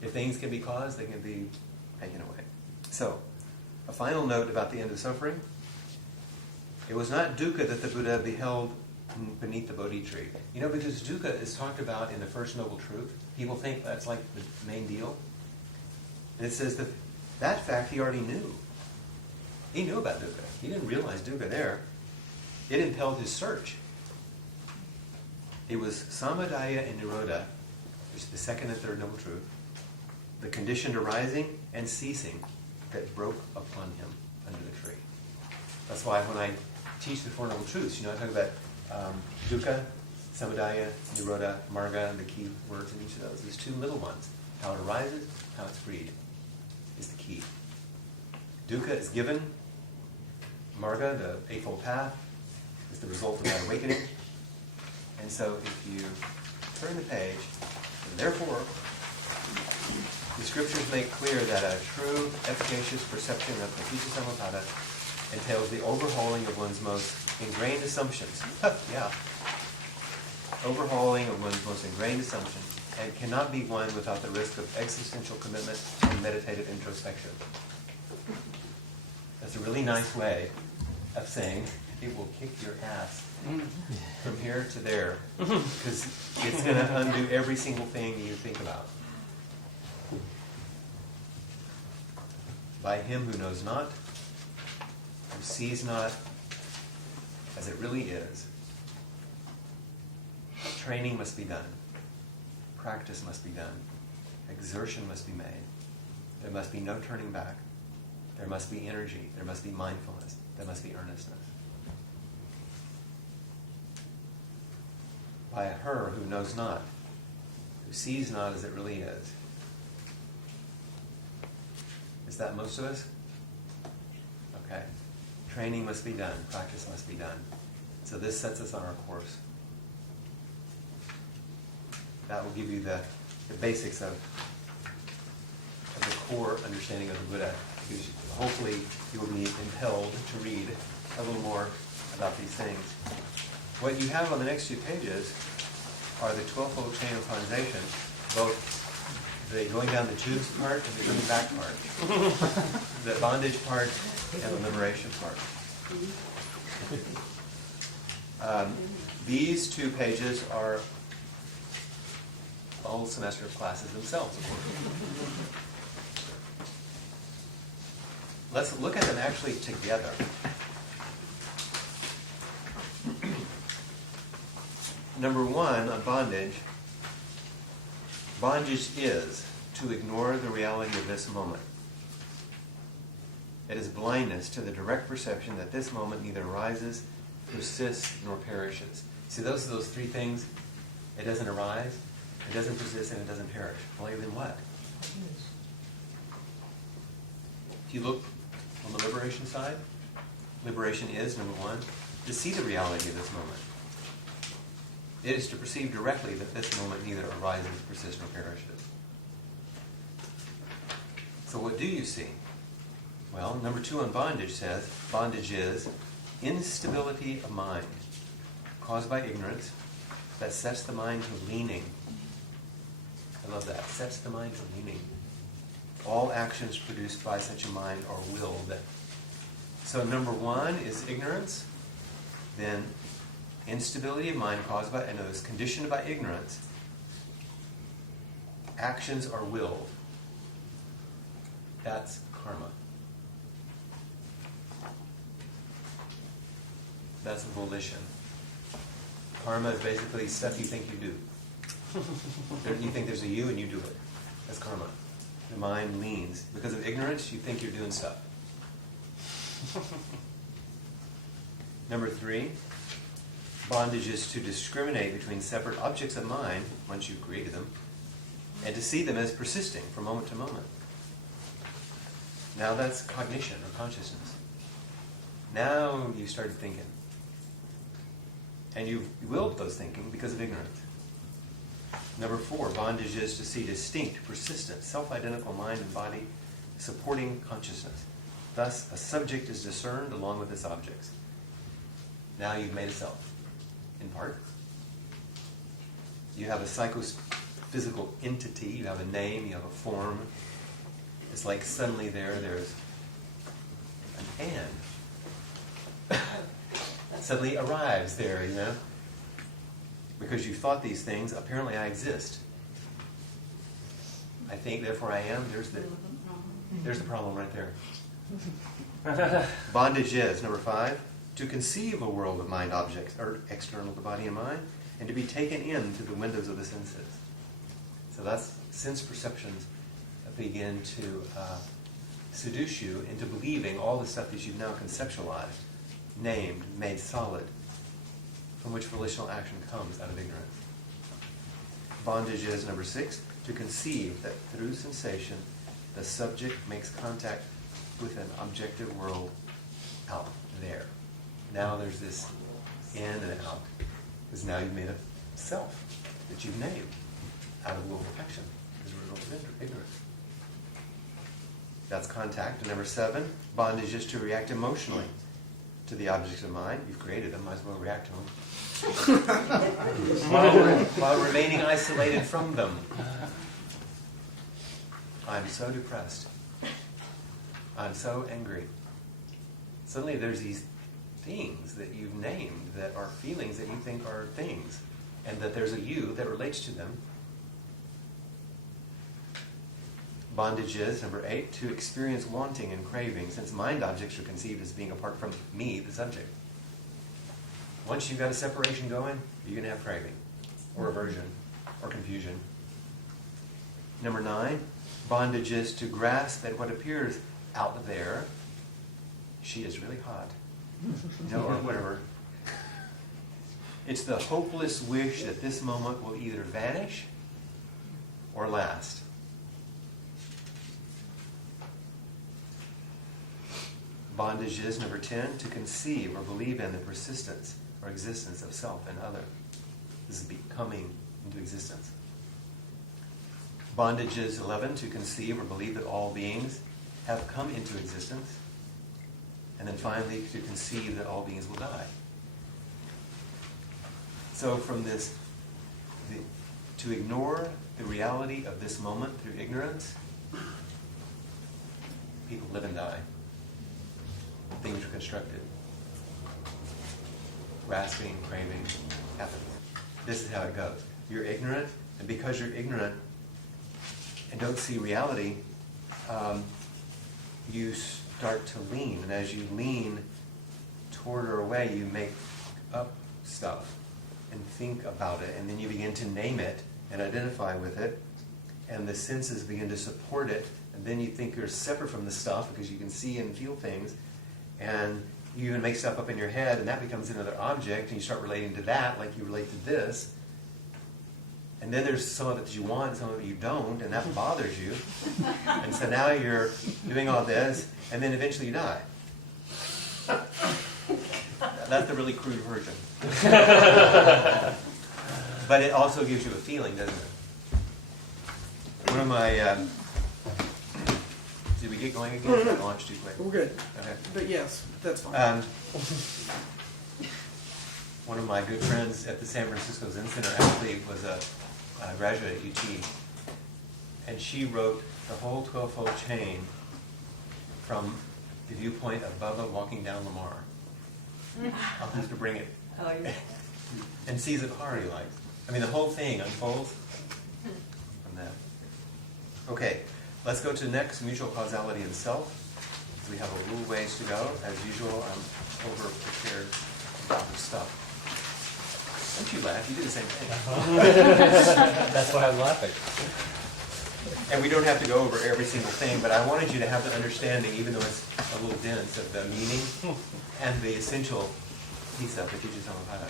If things can be caused, they can be taken away. So, a final note about the end of suffering. It was not dukkha that the Buddha beheld beneath the Bodhi tree. Because dukkha is talked about in the First Noble Truth. People think that's like the main deal. And it says that fact he already knew. He knew about dukkha. He didn't realize dukkha there. It impelled his search. It was samadaya and nirodha, which is the second and third Noble Truth, the conditioned arising and ceasing that broke upon him under the tree. That's why when I teach the Four Noble Truths, I talk about dukkha, samadaya, nirodha, marga, and the key words in each of those. There's two middle ones. How it arises, how it's freed is the key. Dukkha is given, Marga, the Eightfold Path, is the result of that awakening. And so if you turn the page, therefore, the scriptures make clear that a true, efficacious perception of Paticca Samuppada entails the overhauling of one's most ingrained assumptions. Yeah. Overhauling of one's most ingrained assumptions, and cannot be won without the risk of existential commitment and meditative introspection. That's a really nice way of saying it will kick your ass from here to there, because it's going to undo every single thing you think about. By him who knows not, who sees not as it really is, training must be done, practice must be done, exertion must be made. There must be no turning back. There must be energy. There must be mindfulness. There must be earnestness. By her who knows not, who sees not as it really is. Is that most of us? Okay. Training must be done. Practice must be done. So this sets us on our course. That will give you the basics of the core understanding of the Buddha. Because hopefully you will be impelled to read a little more about these things. What you have on the next few pages are the 12-fold chain of causation, both the going down the tubes part and the coming back part, the bondage part and the liberation part. These 2 pages are a whole semester of classes themselves, of course. Let's look at them actually together. Number 1, on bondage. Bondage is to ignore the reality of this moment. It is blindness to the direct perception that this moment neither arises, persists, nor perishes. See, those are those 3 things. It doesn't arise, it doesn't persist, and it doesn't perish. Well, then what? If you look on the liberation side, liberation is, number 1, to see the reality of this moment. It is to perceive directly that this moment neither arises, persists, nor perishes. So what do you see? Well, number 2 on bondage says, bondage is instability of mind, caused by ignorance, that sets the mind to leaning. I love that. Sets the mind to leaning. All actions produced by such a mind are willed. So number 1 is ignorance, then instability of mind caused by, and is conditioned by ignorance. Actions are willed. That's karma. That's volition. Karma is basically stuff you think you do. You think there's a you and you do it. That's karma. The mind leans. Because of ignorance, you think you're doing stuff. Number 3, bondage is to discriminate between separate objects of mind, once you've created them, and to see them as persisting from moment to moment. Now that's cognition or consciousness. Now you started thinking. And you've willed those thinking because of ignorance. Number 4, bondage is to see distinct, persistent, self-identical mind and body supporting consciousness. Thus, a subject is discerned along with its objects. Now you've made a self, in part. You have a psychophysical entity, you have a name, you have a form. It's like suddenly there's an and. Suddenly arrives there, you know? Because you thought these things, apparently I exist. I think, therefore I am. There's the problem right there. Bondage is, number 5, to conceive a world of mind objects, or external to body and mind, and to be taken in through the windows of the senses. So that's sense perceptions that begin to seduce you into believing all the stuff that you've now conceptualized, named, made solid, from which volitional action comes out of ignorance. Bondage is, number 6, to conceive that through sensation the subject makes contact with an objective world out there. Now there's this in and out. Because now you've made a self that you've named out of willful action as a result of ignorance. That's contact. And number 7, bondage is to react emotionally to the objects of mind. You've created them, might as well react to them. while remaining isolated from them. I'm so depressed. I'm so angry. Suddenly there's these things that you've named that are feelings that you think are things, and that there's a you that relates to them. Bondage is, number 8, to experience wanting and craving, since mind objects are conceived as being apart from me, the subject. Once you've got a separation going, you're going to have craving, or aversion, or confusion. Number 9, bondage is to grasp at what appears out there. She is really hot. Or whatever. It's the hopeless wish that this moment will either vanish or last. Bondage is, number 10, to conceive or believe in the persistence or existence of self and other. This is becoming into existence. Bondage is, 11, to conceive or believe that all beings have come into existence. And then finally, to conceive that all beings will die. So from this, to ignore the reality of this moment through ignorance, people live and die. Things are constructed. Grasping, craving happens. This is how it goes. You're ignorant, and because you're ignorant and don't see reality, you start to lean. And as you lean toward or away, you make up stuff and think about it. And then you begin to name it and identify with it. And the senses begin to support it. And then you think you're separate from the stuff because you can see and feel things. And you even make stuff up in your head, and that becomes another object, and you start relating to that like you relate to this. And then there's some of it that you want, and some of it you don't, and that bothers you. And so now you're doing all this, and then eventually you die. That's the really crude version. But it also gives you a feeling, doesn't it? One of my... did we get going again? Did I launch too quick? We're good. Okay. But yes, that's fine. One of my good friends at the San Francisco Zen Center actually was a graduate at UT. And she wrote the whole Twelvefold chain from the viewpoint of Bubba walking down Lamar. I'll have to bring it. Oh, yeah. And sees it hard, he likes. I mean, the whole thing unfolds from that. Okay, let's go to next, mutual causality and self. We have a little ways to go. As usual, I'm over-prepared about the stuff. Don't you laugh, you do the same thing. That's why I'm laughing. And we don't have to go over every single thing, but I wanted you to have the understanding, even though it's a little dense, of the meaning and the essential piece of it. Teaches Dhammapada.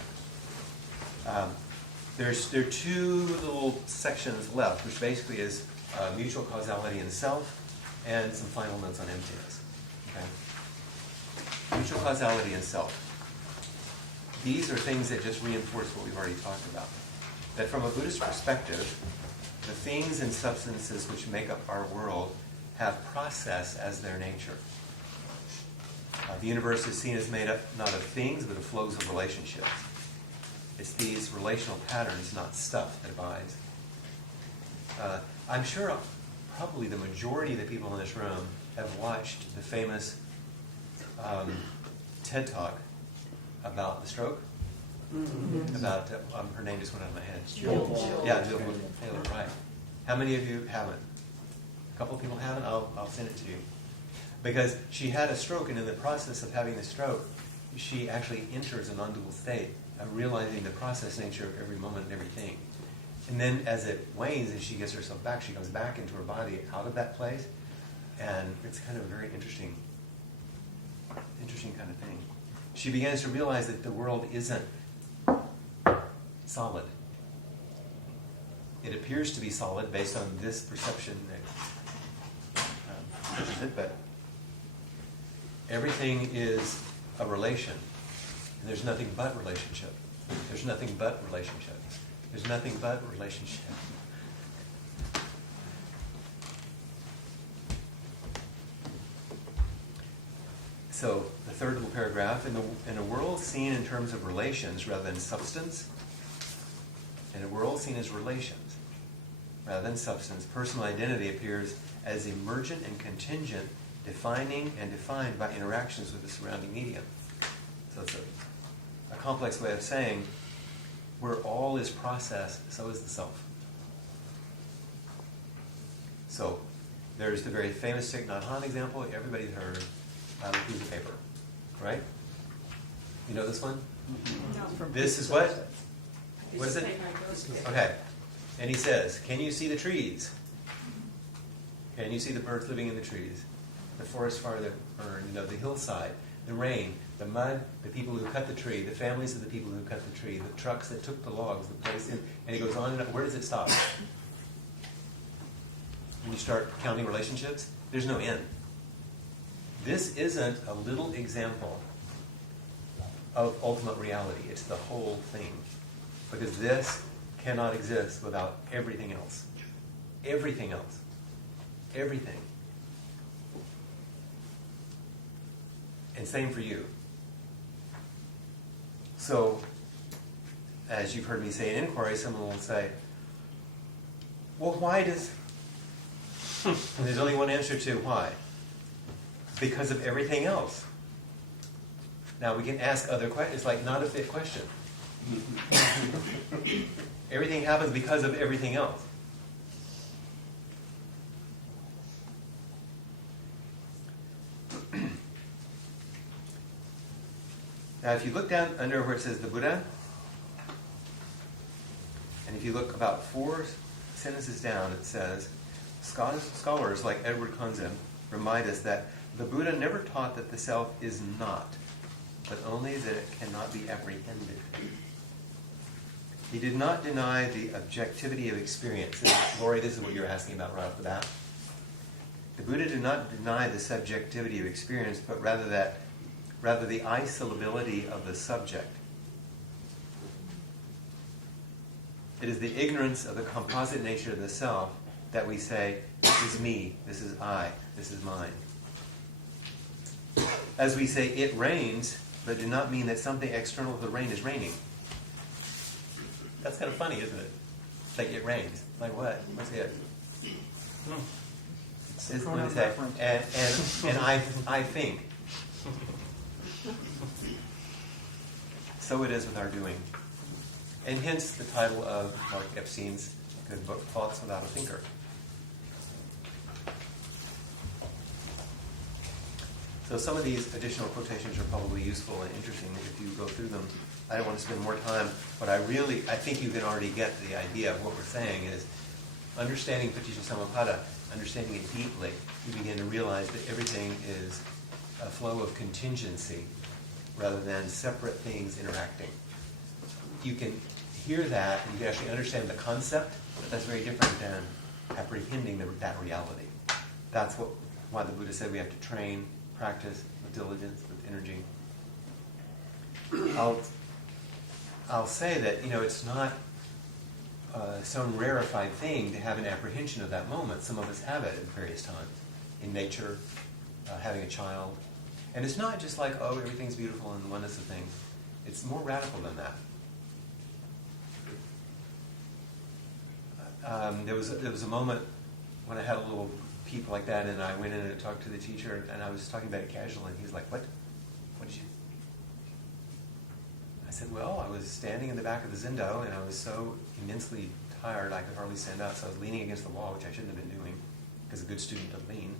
There are two little sections left, which basically is mutual causality and self, and some final notes on emptiness. Okay? Mutual causality and self. These are things that just reinforce what we've already talked about. That from a Buddhist perspective, the things and substances which make up our world have process as their nature. The universe is seen as made up not of things, but of flows of relationships. It's these relational patterns, not stuff, that abides. I'm sure probably the majority of the people in this room have watched the famous TED Talk about the stroke. Mm-hmm. About, her name just went out of my head. Jill. Yeah, Jill Taylor, right. How many of you haven't? A couple of people haven't? I'll send it to you. Because she had a stroke, and in the process of having the stroke, she actually enters a non-dual state, realizing the process nature of every moment and everything. And then as it wanes and she gets herself back, she comes back into her body out of that place. And it's kind of a very interesting kind of thing. She begins to realize that the world isn't solid. It appears to be solid based on this perception that but everything is a relation. And there's nothing but relationship. There's nothing but relationship. There's nothing but relationship. So the third little paragraph, in a world seen in terms of relations rather than substance, in a world seen as relations rather than substance, personal identity appears as emergent and contingent, defining and defined by interactions with the surrounding medium. So it's a complex way of saying, where all is process, so is the self. So there's the very famous Thich Nhat Hanh example everybody's heard, a piece of paper, right? You know this one? No. This is what? What is it? Okay. And he says, can you see the trees? Can you see the birds living in the trees? The forest fire that burned, the hillside, the rain, the mud, the people who cut the tree, the families of the people who cut the tree, the trucks that took the logs, the place in, and he goes on and on. Where does it stop? When you start counting relationships, there's no end. This isn't a little example of ultimate reality. It's the whole thing. Because this cannot exist without everything else. Everything else. Everything. And same for you. So, as you've heard me say in inquiry, someone will say, well, why does... And there's only one answer to why. Because of everything else. Now, we can ask other questions. It's like not a fit question. Everything happens because of everything else. Now, if you look down under where it says the Buddha, and if you look about 4 sentences down, it says, scholars like Edward Conzen remind us that the Buddha never taught that the self is not, but only that it cannot be apprehended. He did not deny the objectivity of experience. Lori, this is what you're asking about right off the bat. The Buddha did not deny the subjectivity of experience, but rather the isolability of the subject. It is the ignorance of the composite nature of the self that we say, this is me, this is I, this is mine. As we say, it rains, but do not mean that something external to the rain is raining. That's kind of funny, isn't it? It's like it rains. Like what? What's it? It's what is that? And I think. So it is with our doing. And hence the title of Mark Epstein's good book, Thoughts Without a Thinker. So some of these additional quotations are probably useful and interesting if you go through them. I don't want to spend more time, but I think you can already get the idea of what we're saying is understanding Paticca understanding it deeply, you begin to realize that everything is a flow of contingency rather than separate things interacting. You can hear that and you can actually understand the concept, but that's very different than apprehending that reality. That's why the Buddha said we have to train, practice with diligence, with energy. I'll say that, it's not some rarefied thing to have an apprehension of that moment. Some of us have it at various times. In nature, having a child. And it's not just like, oh, everything's beautiful and the oneness of things. It's more radical than that. There was a moment when I had a little peep like that, and I went in and talked to the teacher, and I was talking about it casually, and he was like, what? What did you... I said, well, I was standing in the back of the Zendo, and I was so immensely tired I could hardly stand up, so I was leaning against the wall, which I shouldn't have been doing, because a good student doesn't lean.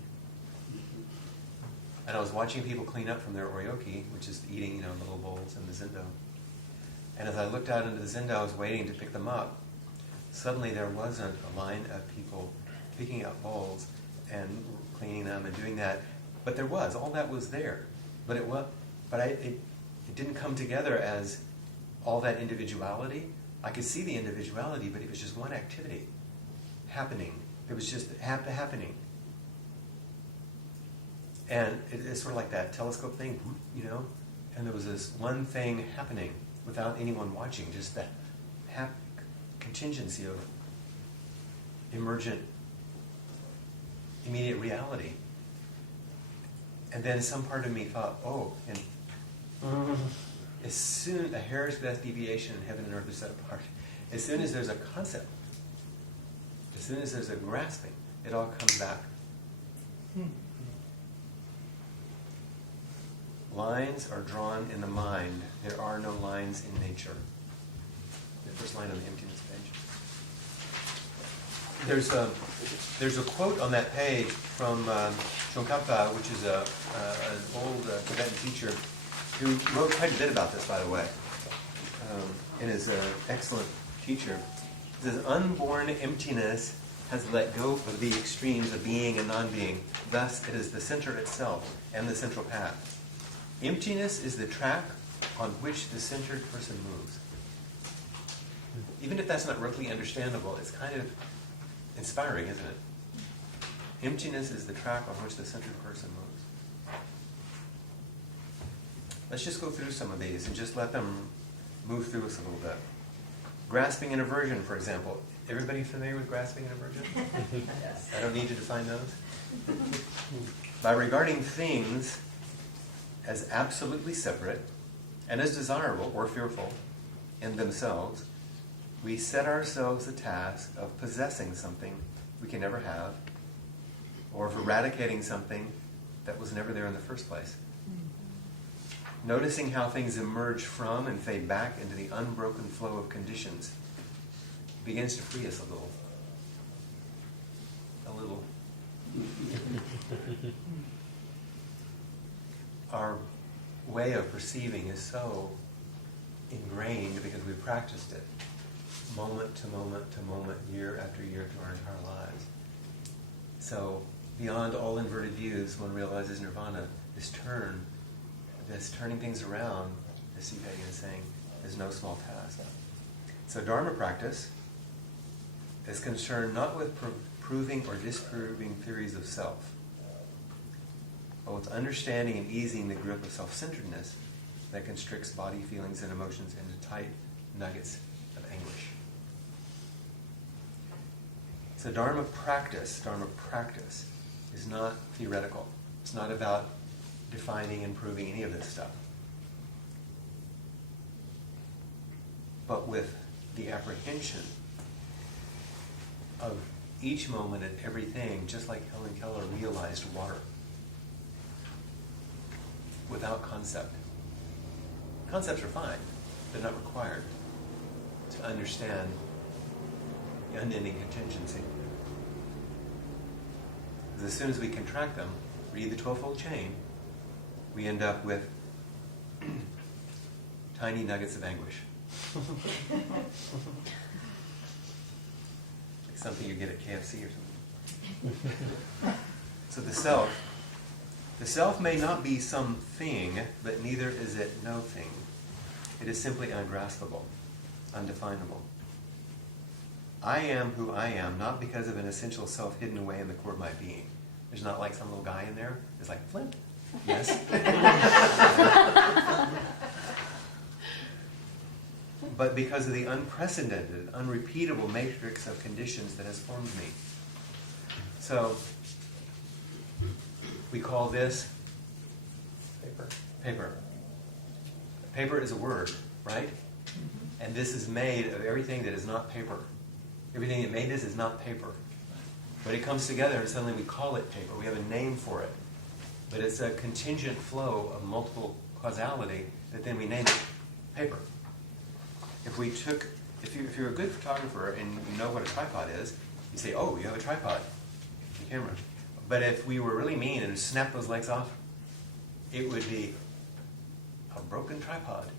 And I was watching people clean up from their oryoki, which is eating, little bowls in the Zendo. And as I looked out into the Zendo, I was waiting to pick them up. Suddenly there wasn't a line of people picking up bowls and cleaning them and doing that, but there was. All that was there. But it didn't come together as all that individuality. I could see the individuality, but it was just one activity happening. It was just happening. And it's sort of like that telescope thing, And there was this one thing happening without anyone watching, just that contingency of emergent, immediate reality. And then some part of me thought, oh, and as soon, a hair's breadth deviation in heaven and earth are set apart. As soon as there's a concept, as soon as there's a grasping, it all comes back. Lines are drawn in the mind. There are no lines in nature. The first line on the emptiness page. There's a quote on that page from Tsongkhapa, which is an old Tibetan teacher who wrote quite a bit about this, by the way, and is an excellent teacher. He says, unborn emptiness has let go of the extremes of being and non-being. Thus, it is the center itself and the central path. Emptiness is the track on which the centered person moves. Even if that's not roughly understandable, it's kind of inspiring, isn't it? Emptiness is the track on which the centered person moves. Let's just go through some of these and just let them move through us a little bit. Grasping and aversion, for example. Everybody familiar with grasping and aversion? Yes. I don't need to define those. By regarding things as absolutely separate and as desirable or fearful in themselves, we set ourselves the task of possessing something we can never have, or of eradicating something that was never there in the first place. Noticing how things emerge from and fade back into the unbroken flow of conditions begins to free us a little. A little. Our way of perceiving is so ingrained because we've practiced it moment to moment to moment, year after year through our entire lives. So beyond all inverted views, one realizes nirvana, this turning things around, as Sivaya is saying, is no small task. So Dharma practice is concerned not with proving or disproving theories of self, but with understanding and easing the grip of self-centeredness that constricts body, feelings, and emotions into tight nuggets of anguish. So Dharma practice is not theoretical. It's not about defining and proving any of this stuff. But with the apprehension of each moment and everything, just like Helen Keller realized water, without concept. Concepts are fine. They're not required to understand the unending contingency. Because as soon as we contract them, read the 12-fold chain, we end up with tiny nuggets of anguish. Like something you get at KFC or something. So the self may not be something, but neither is it no thing. It is simply ungraspable, undefinable. I am who I am, not because of an essential self hidden away in the core of my being. There's not like some little guy in there. It's like, Flint. Yes. But because of the unprecedented, unrepeatable matrix of conditions that has formed me. So, we call this paper. Paper is a word, right? And this is made of everything that is not paper. Everything that made this is not paper. But it comes together and suddenly we call it paper. We have a name for it. But it's a contingent flow of multiple causality that then we name it paper. If you're a good photographer and you know what a tripod is, you say, oh, you have a tripod, the camera. But if we were really mean and snapped those legs off, it would be a broken tripod.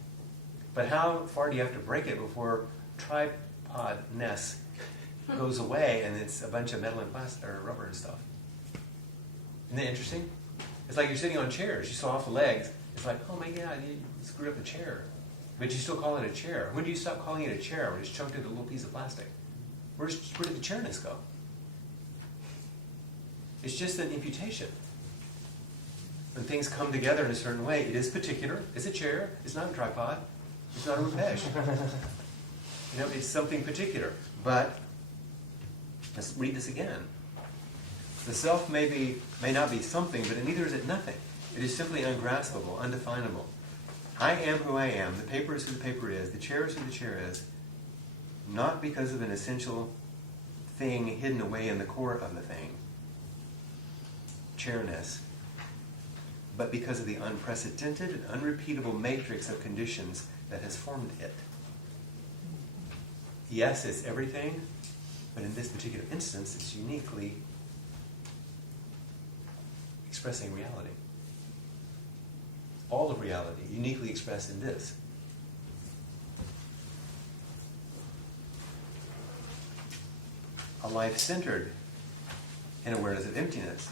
But how far do you have to break it before tripodness goes away and it's a bunch of metal and plastic or rubber and stuff? Isn't that interesting? It's like you're sitting on chairs. You saw off the legs. It's like, oh my God, you screwed up the chair. But you still call it a chair. When do you stop calling it a chair when it's chunked into a little piece of plastic? Where did the chairness go? It's just an imputation. when things come together in a certain way, it is particular. It's a chair. It's not a tripod. It's not a rupesh. It's something particular. But let's read this again. The self may not be something, but neither is it nothing. It is simply ungraspable, undefinable. I am who I am. The paper is who the paper is. The chair is who the chair is. Not because of an essential thing hidden away in the core of the thing, chairness, but because of the unprecedented and unrepeatable matrix of conditions that has formed it. Yes, it's everything, but in this particular instance, it's uniquely expressing reality. All of reality, uniquely expressed in this. A life centered in awareness of emptiness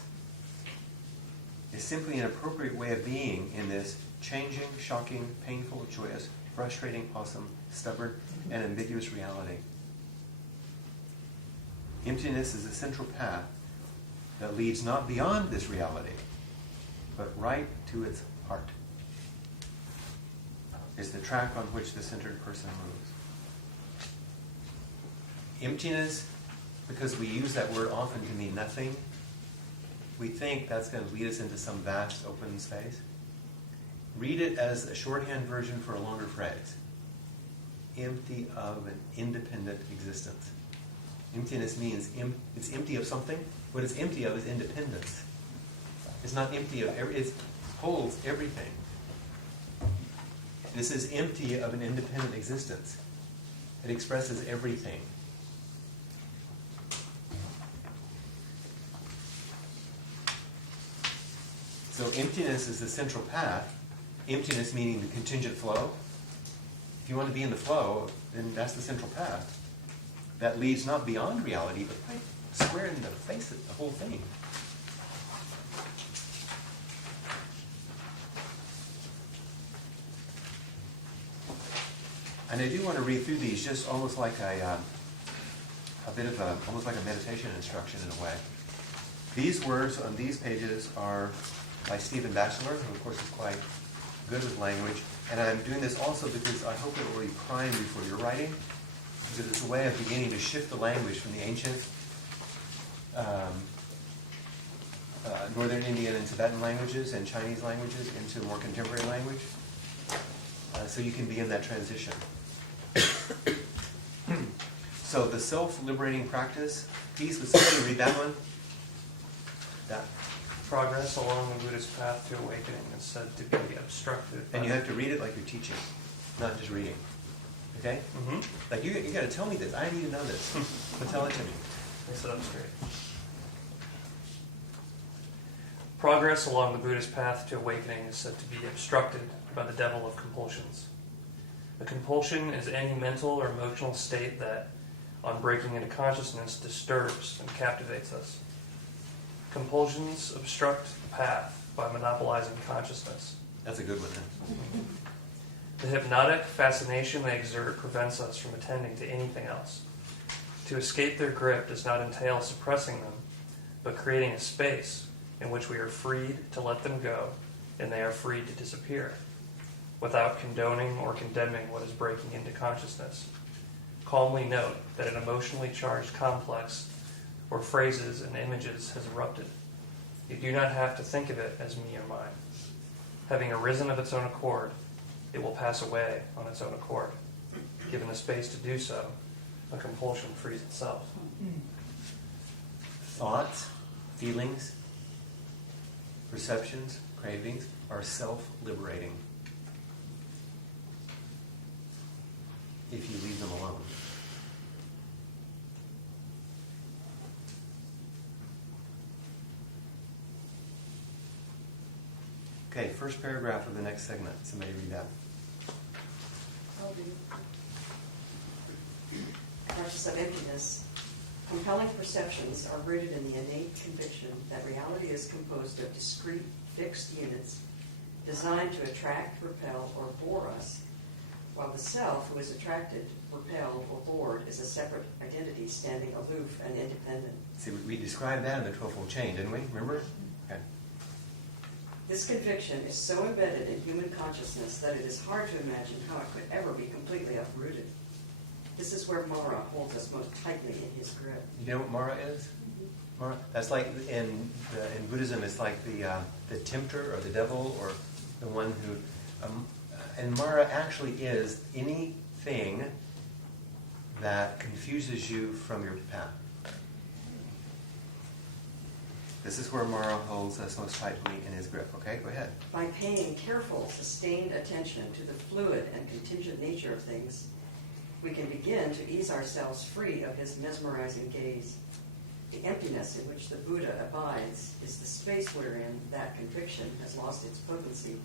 is simply an appropriate way of being in this changing, shocking, painful, joyous, frustrating, awesome, stubborn, and ambiguous reality. Emptiness is a central path that leads not beyond this reality, but right to its heart. It's the track on which the centered person moves. Emptiness, because we use that word often to mean nothing, we think that's going to lead us into some vast open space. Read it as a shorthand version for a longer phrase. Empty of an independent existence. Emptiness means it's empty of something. What it's empty of is independence. It's not empty of it holds everything. This is empty of an independent existence. It expresses everything. So emptiness is the central path. Emptiness meaning the contingent flow. If you want to be in the flow, then that's the central path. That leads not beyond reality, but right square in the face of the whole thing. And I do want to read through these just almost like almost like a meditation instruction in a way. These words on these pages are by Stephen Batchelor, who of course is quite good with language. And I'm doing this also because I hope it will be primed before you're writing, because it's a way of beginning to shift the language from the ancient Northern Indian and Tibetan languages and Chinese languages into a more contemporary language. So you can begin that transition. So the self-liberating practice piece, would somebody read that one? That. Progress along the Buddhist path to awakening is said to be obstructed. And you have to read it like you're teaching, not just reading. Okay? Mm-hmm. Like you got to tell me this. I need to know this. But tell it to me. Let me sit up straight. Progress along the Buddhist path to awakening is said to be obstructed by the devil of compulsions. A compulsion is any mental or emotional state that, on breaking into consciousness, disturbs and captivates us. Compulsions obstruct the path by monopolizing consciousness. That's a good one. Huh? The hypnotic fascination they exert prevents us from attending to anything else. To escape their grip does not entail suppressing them, but creating a space in which we are freed to let them go and they are freed to disappear, without condoning or condemning what is breaking into consciousness. Calmly note that an emotionally charged complex or phrases and images has erupted. You do not have to think of it as me or mine. Having arisen of its own accord, it will pass away on its own accord. Given the space to do so, a compulsion frees itself. Thoughts, feelings, perceptions, cravings are self-liberating if you leave them alone. Okay, first paragraph of the next segment. Somebody read that. I'll do. Conscious of emptiness. Compelling perceptions are rooted in the innate conviction that reality is composed of discrete, fixed units designed to attract, repel, or bore us, while the self, who is attracted, repelled, or bored, is a separate identity standing aloof and independent. See, we described that in the Twelvefold chain, didn't we? Remember? Okay. This conviction is so embedded in human consciousness that it is hard to imagine how it could ever be completely uprooted. This is where Mara holds us most tightly in his grip. You know what Mara is? Mara? That's like in Buddhism, it's like the tempter or the devil or the one who... and Mara actually is anything that confuses you from your path. This is where Mara holds us most tightly in his grip. Okay, go ahead. By paying careful, sustained attention to the fluid and contingent nature of things, we can begin to ease ourselves free of his mesmerizing gaze. The emptiness in which the Buddha abides is the space wherein that conviction has lost its potency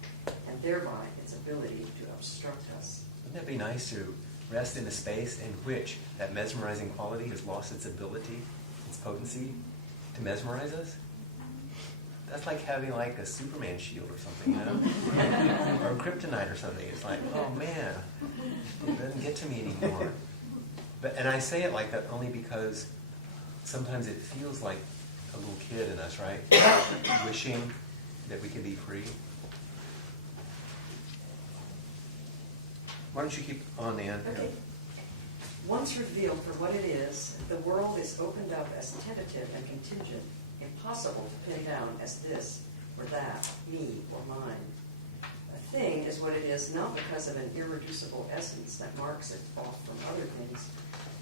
and thereby its ability to obstruct us. Wouldn't that be nice to rest in a space in which that mesmerizing quality has lost its ability, its potency to mesmerize us? That's like having like a Superman shield or something, you know? Or kryptonite or something. It's like, oh man, it doesn't get to me anymore. And I say it like that only because sometimes it feels like a little kid in us, right? Wishing that we could be free. Why don't you keep on, Ann? Okay. Once revealed for what it is, the world is opened up as tentative and contingent, impossible to pin down as this or that, me or mine. A thing is what it is not because of an irreducible essence that marks it off from other things,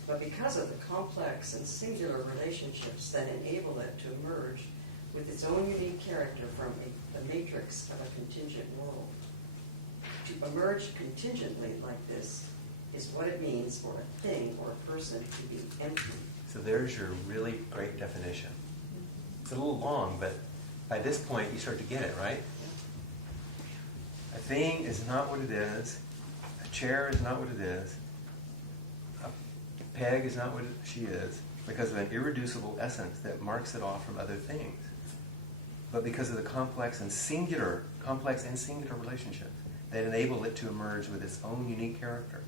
but because of the complex and singular relationships that enable it to emerge with its own unique character from the matrix of a contingent world. To emerge contingently like this is what it means for a thing or a person to be empty. So there's your really great definition. It's a little long, but by this point you start to get it, right? A thing is not what it is. A chair is not what it is. A peg is not what she is because of an irreducible essence that marks it off from other things. But because of the complex and singular relationships that enable it to emerge with its own unique character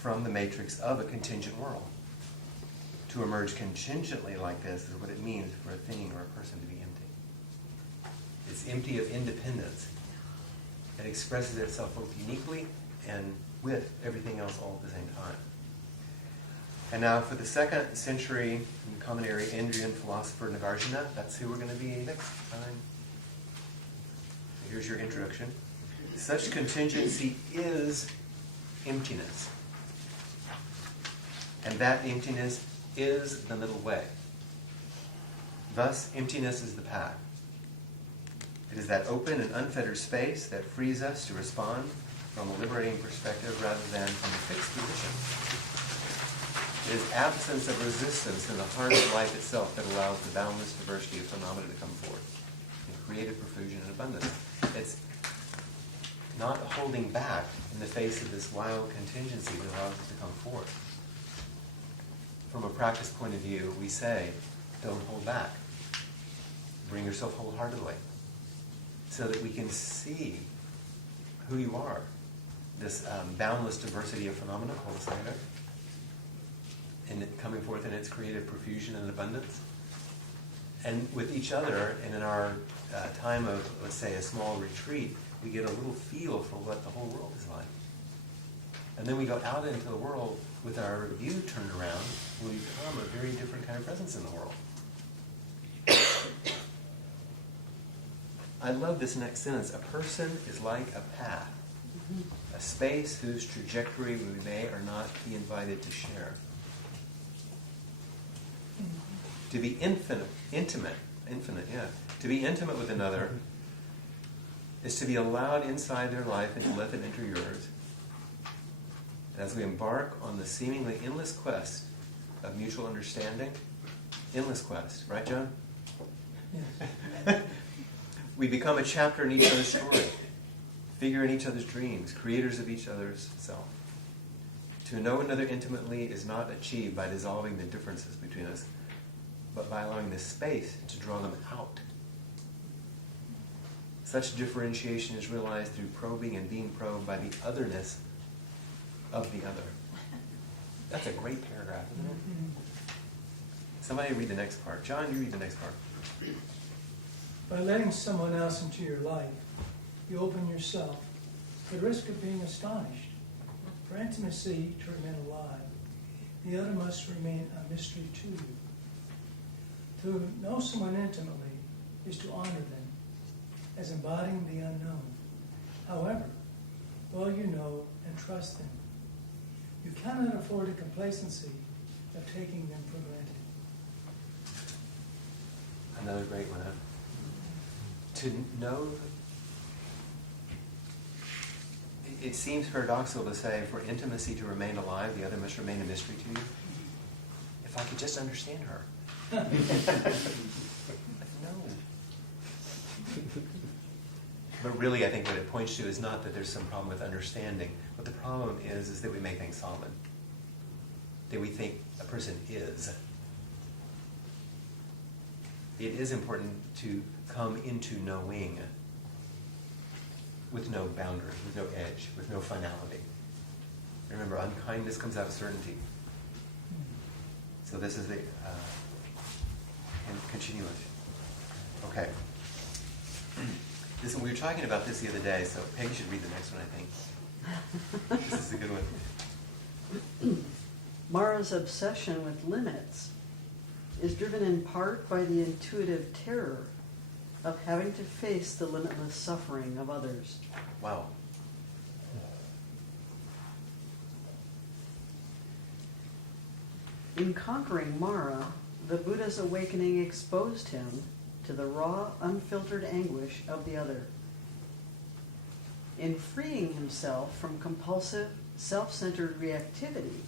from the matrix of a contingent world. To emerge contingently like this is what it means for a thing or a person to be empty. It's empty of independence. It expresses itself both uniquely and with everything else all at the same time. And now for the 2nd century common area Indian philosopher Nagarjuna, that's who we're going to be next time. Here's your introduction. Such contingency is emptiness. And that emptiness is the middle way. Thus, emptiness is the path. It is that open and unfettered space that frees us to respond from a liberating perspective rather than from a fixed position. It is absence of resistance in the heart of life itself that allows the boundless diversity of phenomena to come forth in creative profusion and abundance. It's not holding back in the face of this wild contingency that allows it to come forth. From a practice point of view, we say, don't hold back. Bring yourself wholeheartedly so that we can see who you are. This boundless diversity of phenomena, and it coming forth in its creative profusion and abundance. And with each other, and in our time of, let's say, a small retreat, we get a little feel for what the whole world is like. And then we go out into the world with our view turned around, we become a very different kind of presence in the world. I love this next sentence. A person is like a path, a space whose trajectory we may or not be invited to share. To be intimate, to be intimate with another is to be allowed inside their life and to let them enter yours. As we embark on the seemingly endless quest of mutual understanding, endless quest, right, John? Yes. We become a chapter in each other's story, figure in each other's dreams, creators of each other's self. To know another intimately is not achieved by dissolving the differences between us, but by allowing this space to draw them out. Such differentiation is realized through probing and being probed by the otherness of the other. That's a great paragraph, isn't it? Somebody read the next part. John, you read the next part. By letting someone else into your life, you open yourself to the risk of being astonished. For intimacy to remain alive, the other must remain a mystery to you. To know someone intimately is to honor them as embodying the unknown. However, well you know and trust them, you cannot afford the complacency of taking them for granted. Another great one, huh? To know, it seems paradoxical to say, for intimacy to remain alive, the other must remain a mystery to you. If I could just understand her. No. But really, I think what it points to is not that there's some problem with understanding. What the problem is that we make things solid. That we think a person is. It is important to come into knowing with no boundary, with no edge, with no finality. Remember, unkindness comes out of certainty. So this is the continuation. Okay. Listen, we were talking about this the other day, so Peggy should read the next one, I think. This is a good one. Mara's obsession with limits is driven in part by the intuitive terror of having to face the limitless suffering of others. Wow. In conquering Mara, the Buddha's awakening exposed him to the raw, unfiltered anguish of the other. In freeing himself from compulsive, self-centered reactivity,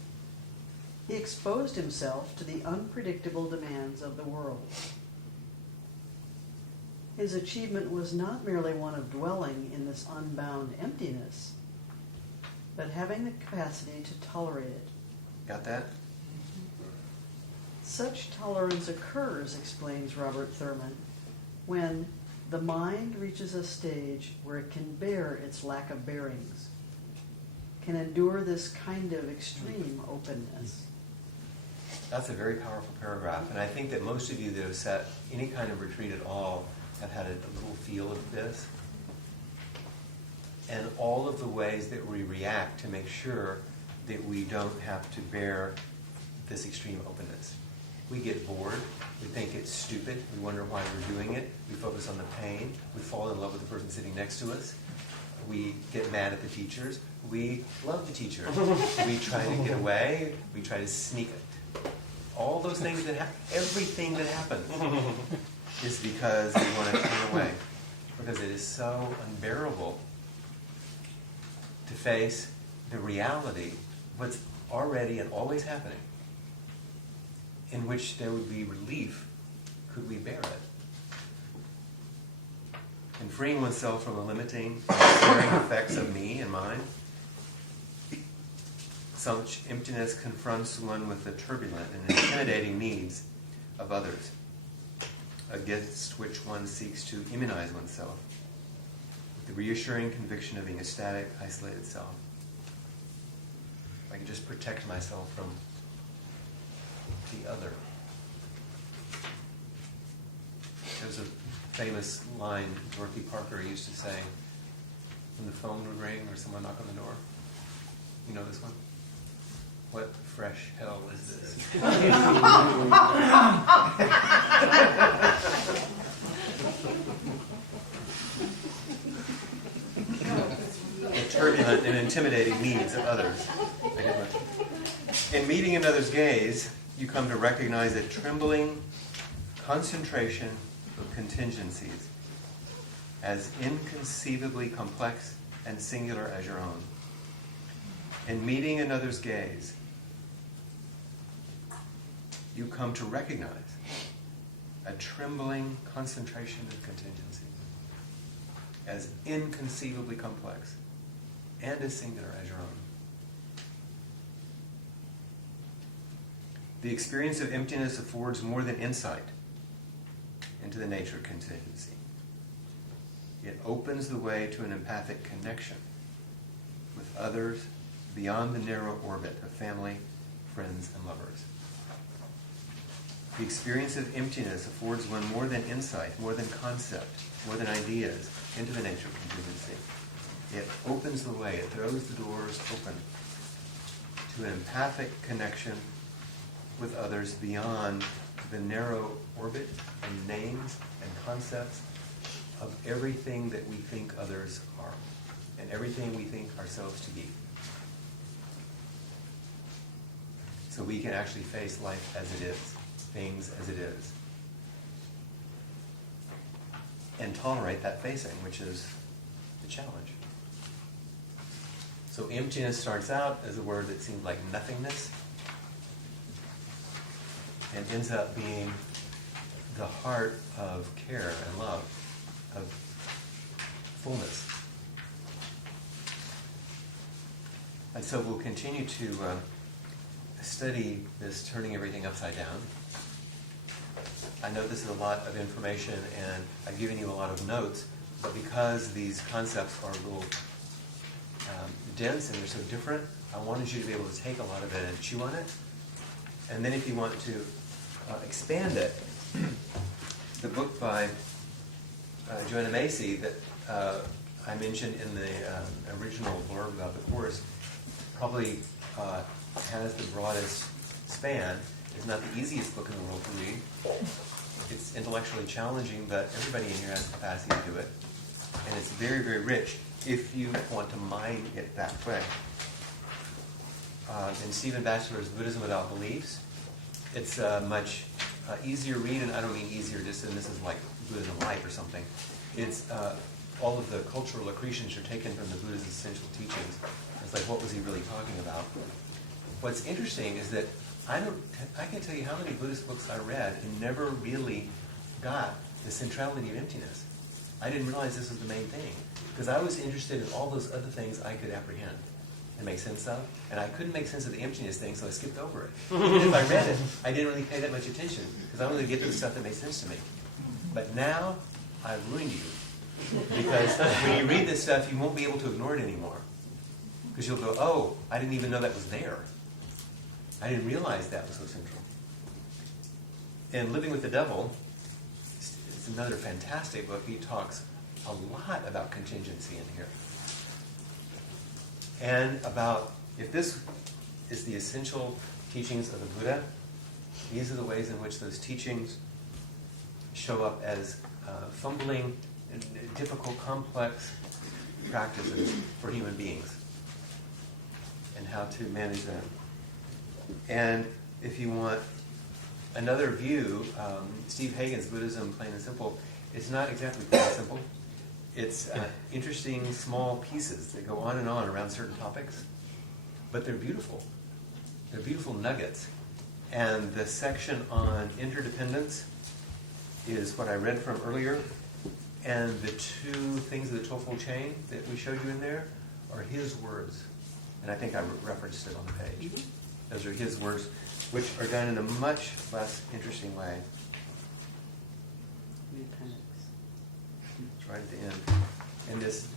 he exposed himself to the unpredictable demands of the world. His achievement was not merely one of dwelling in this unbound emptiness, but having the capacity to tolerate it. Got that? Such tolerance occurs, explains Robert Thurman, when the mind reaches a stage where it can bear its lack of bearings, can endure this kind of extreme openness. That's a very powerful paragraph, and I think that most of you that have set any kind of retreat at all have had a little feel of this. And all of the ways that we react to make sure that we don't have to bear this extreme openness. We get bored, we think it's stupid, we wonder why we're doing it, we focus on the pain, we fall in love with the person sitting next to us, we get mad at the teachers, we love the teacher, we try to get away, we try to sneak. All those things that happen, everything that happens is because we want to turn away. Because it is so unbearable to face the reality of what's already and always happening, in which there would be relief could we bear it. And freeing oneself from the limiting, staring effects of me and mine, such emptiness confronts one with the turbulent and intimidating needs of others, against which one seeks to immunize oneself with the reassuring conviction of being a static, isolated self. If I can just protect myself from the other. There's a famous line Dorothy Parker used to say when the phone would ring or someone knock on the door. You know this one? What fresh hell is this? The turbulent and intimidating needs of others. In meeting another's gaze, you come to recognize a trembling concentration of contingencies as inconceivably complex and singular as your own. In meeting another's gaze, you come to recognize a trembling concentration of contingencies as inconceivably complex and as singular as your own. The experience of emptiness affords more than insight into the nature of contingency. It opens the way to an empathic connection with others beyond the narrow orbit of family, friends, and lovers. The experience of emptiness affords one more than insight, more than concept, more than ideas into the nature of contingency. It opens the way, it throws the doors open to an empathic connection with others beyond the narrow orbit and names and concepts of everything that we think others are and everything we think ourselves to be. So we can actually face life as it is, things as it is, and tolerate that facing, which is the challenge. So emptiness starts out as a word that seems like nothingness and ends up being the heart of care and love, of fullness. And so we'll continue to study this turning everything upside down. I know this is a lot of information and I've given you a lot of notes, but because these concepts are a little dense and they're so different, I wanted you to be able to take a lot of it and chew on it. And then if you want to expand it, the book by Joanna Macy that I mentioned in the original blurb about the course probably has the broadest span. It's not the easiest book in the world to read. It's intellectually challenging, but everybody in here has the capacity to do it. And it's very, very rich if you want to mine it that way. In Stephen Batchelor's Buddhism Without Beliefs, it's a much easier read, and I don't mean easier just in this is like Buddhism Light or something. It's all of the cultural accretions are taken from the Buddha's essential teachings. It's like, what was he really talking about? What's interesting is that I can't tell you how many Buddhist books I read and never really got the centrality of emptiness. I didn't realize this was the main thing because I was interested in all those other things I could apprehend and make sense of, and I couldn't make sense of the emptiness thing, so I skipped over it. And if I read it, I didn't really pay that much attention because I wanted to get to the stuff that made sense to me. But now, I've ruined you because when you read this stuff, you won't be able to ignore it anymore because you'll go, oh, I didn't even know that was there. I didn't realize that was so central. And Living with the Devil, it's another fantastic book. He talks a lot about contingency in here. And about, if this is the essential teachings of the Buddha, these are the ways in which those teachings show up as fumbling and difficult, complex practices for human beings and how to manage them. And if you want another view, Steve Hagen's Buddhism, Plain and Simple, it's not exactly plain and simple. It's interesting small pieces that go on and on around certain topics, but they're beautiful. They're beautiful nuggets. And the section on interdependence is what I read from earlier, and the two things of the Twelvefold chain that we showed you in there are his words. And I think I referenced it on the page. Mm-hmm. Those are his words, which are done in a much less interesting way. It's right at the end. And this,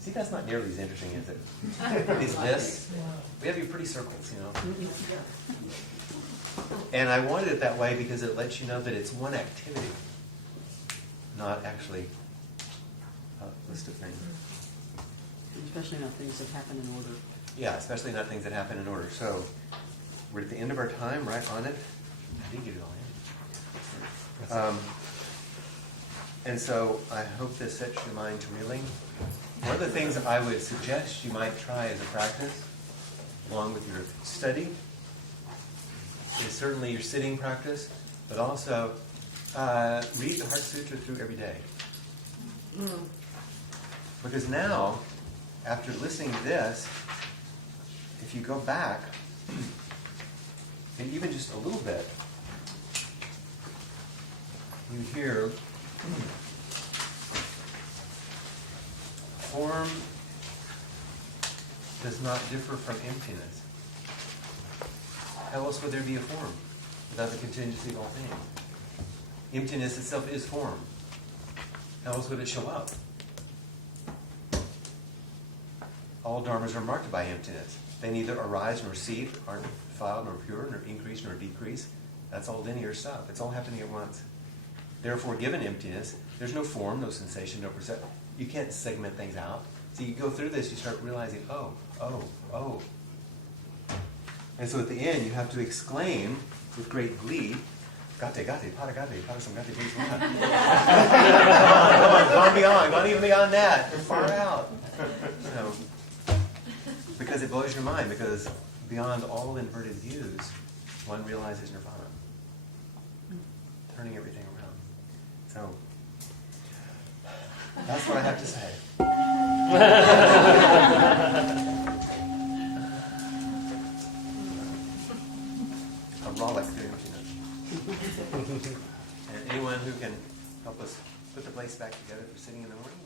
see, that's not nearly as interesting, is it? These lists, we have your pretty circles, you know. And I wanted it that way because it lets you know that it's one activity, not actually a list of things. Especially not things that happen in order. Yeah, especially not things that happen in order. So we're at the end of our time, right on it. I did get it all in. And so I hope this sets your mind to reeling. One of the things that I would suggest you might try as a practice, along with your study, is certainly your sitting practice, but also read the Heart Sutra through every day. Because now, after listening to this, if you go back, and even just a little bit, you hear form does not differ from emptiness. How else would there be a form without the contingency of all things? Emptiness itself is form. How else would it show up? All dharmas are marked by emptiness. They neither arise nor cease, aren't defiled nor pure, nor increase nor decrease. That's all linear stuff. It's all happening at once. Therefore, given emptiness, there's no form, no sensation, no perception. You can't segment things out. So you go through this, you start realizing, oh. And so at the end, you have to exclaim with great glee, Gate, pada samgate, please. Come on, gone even beyond that. You're far out. Because it blows your mind, because beyond all inverted views, one realizes nirvana. Turning everything around. So, that's what I have to say. A rollick through emptiness. And anyone who can help us put the place back together for sitting in the morning,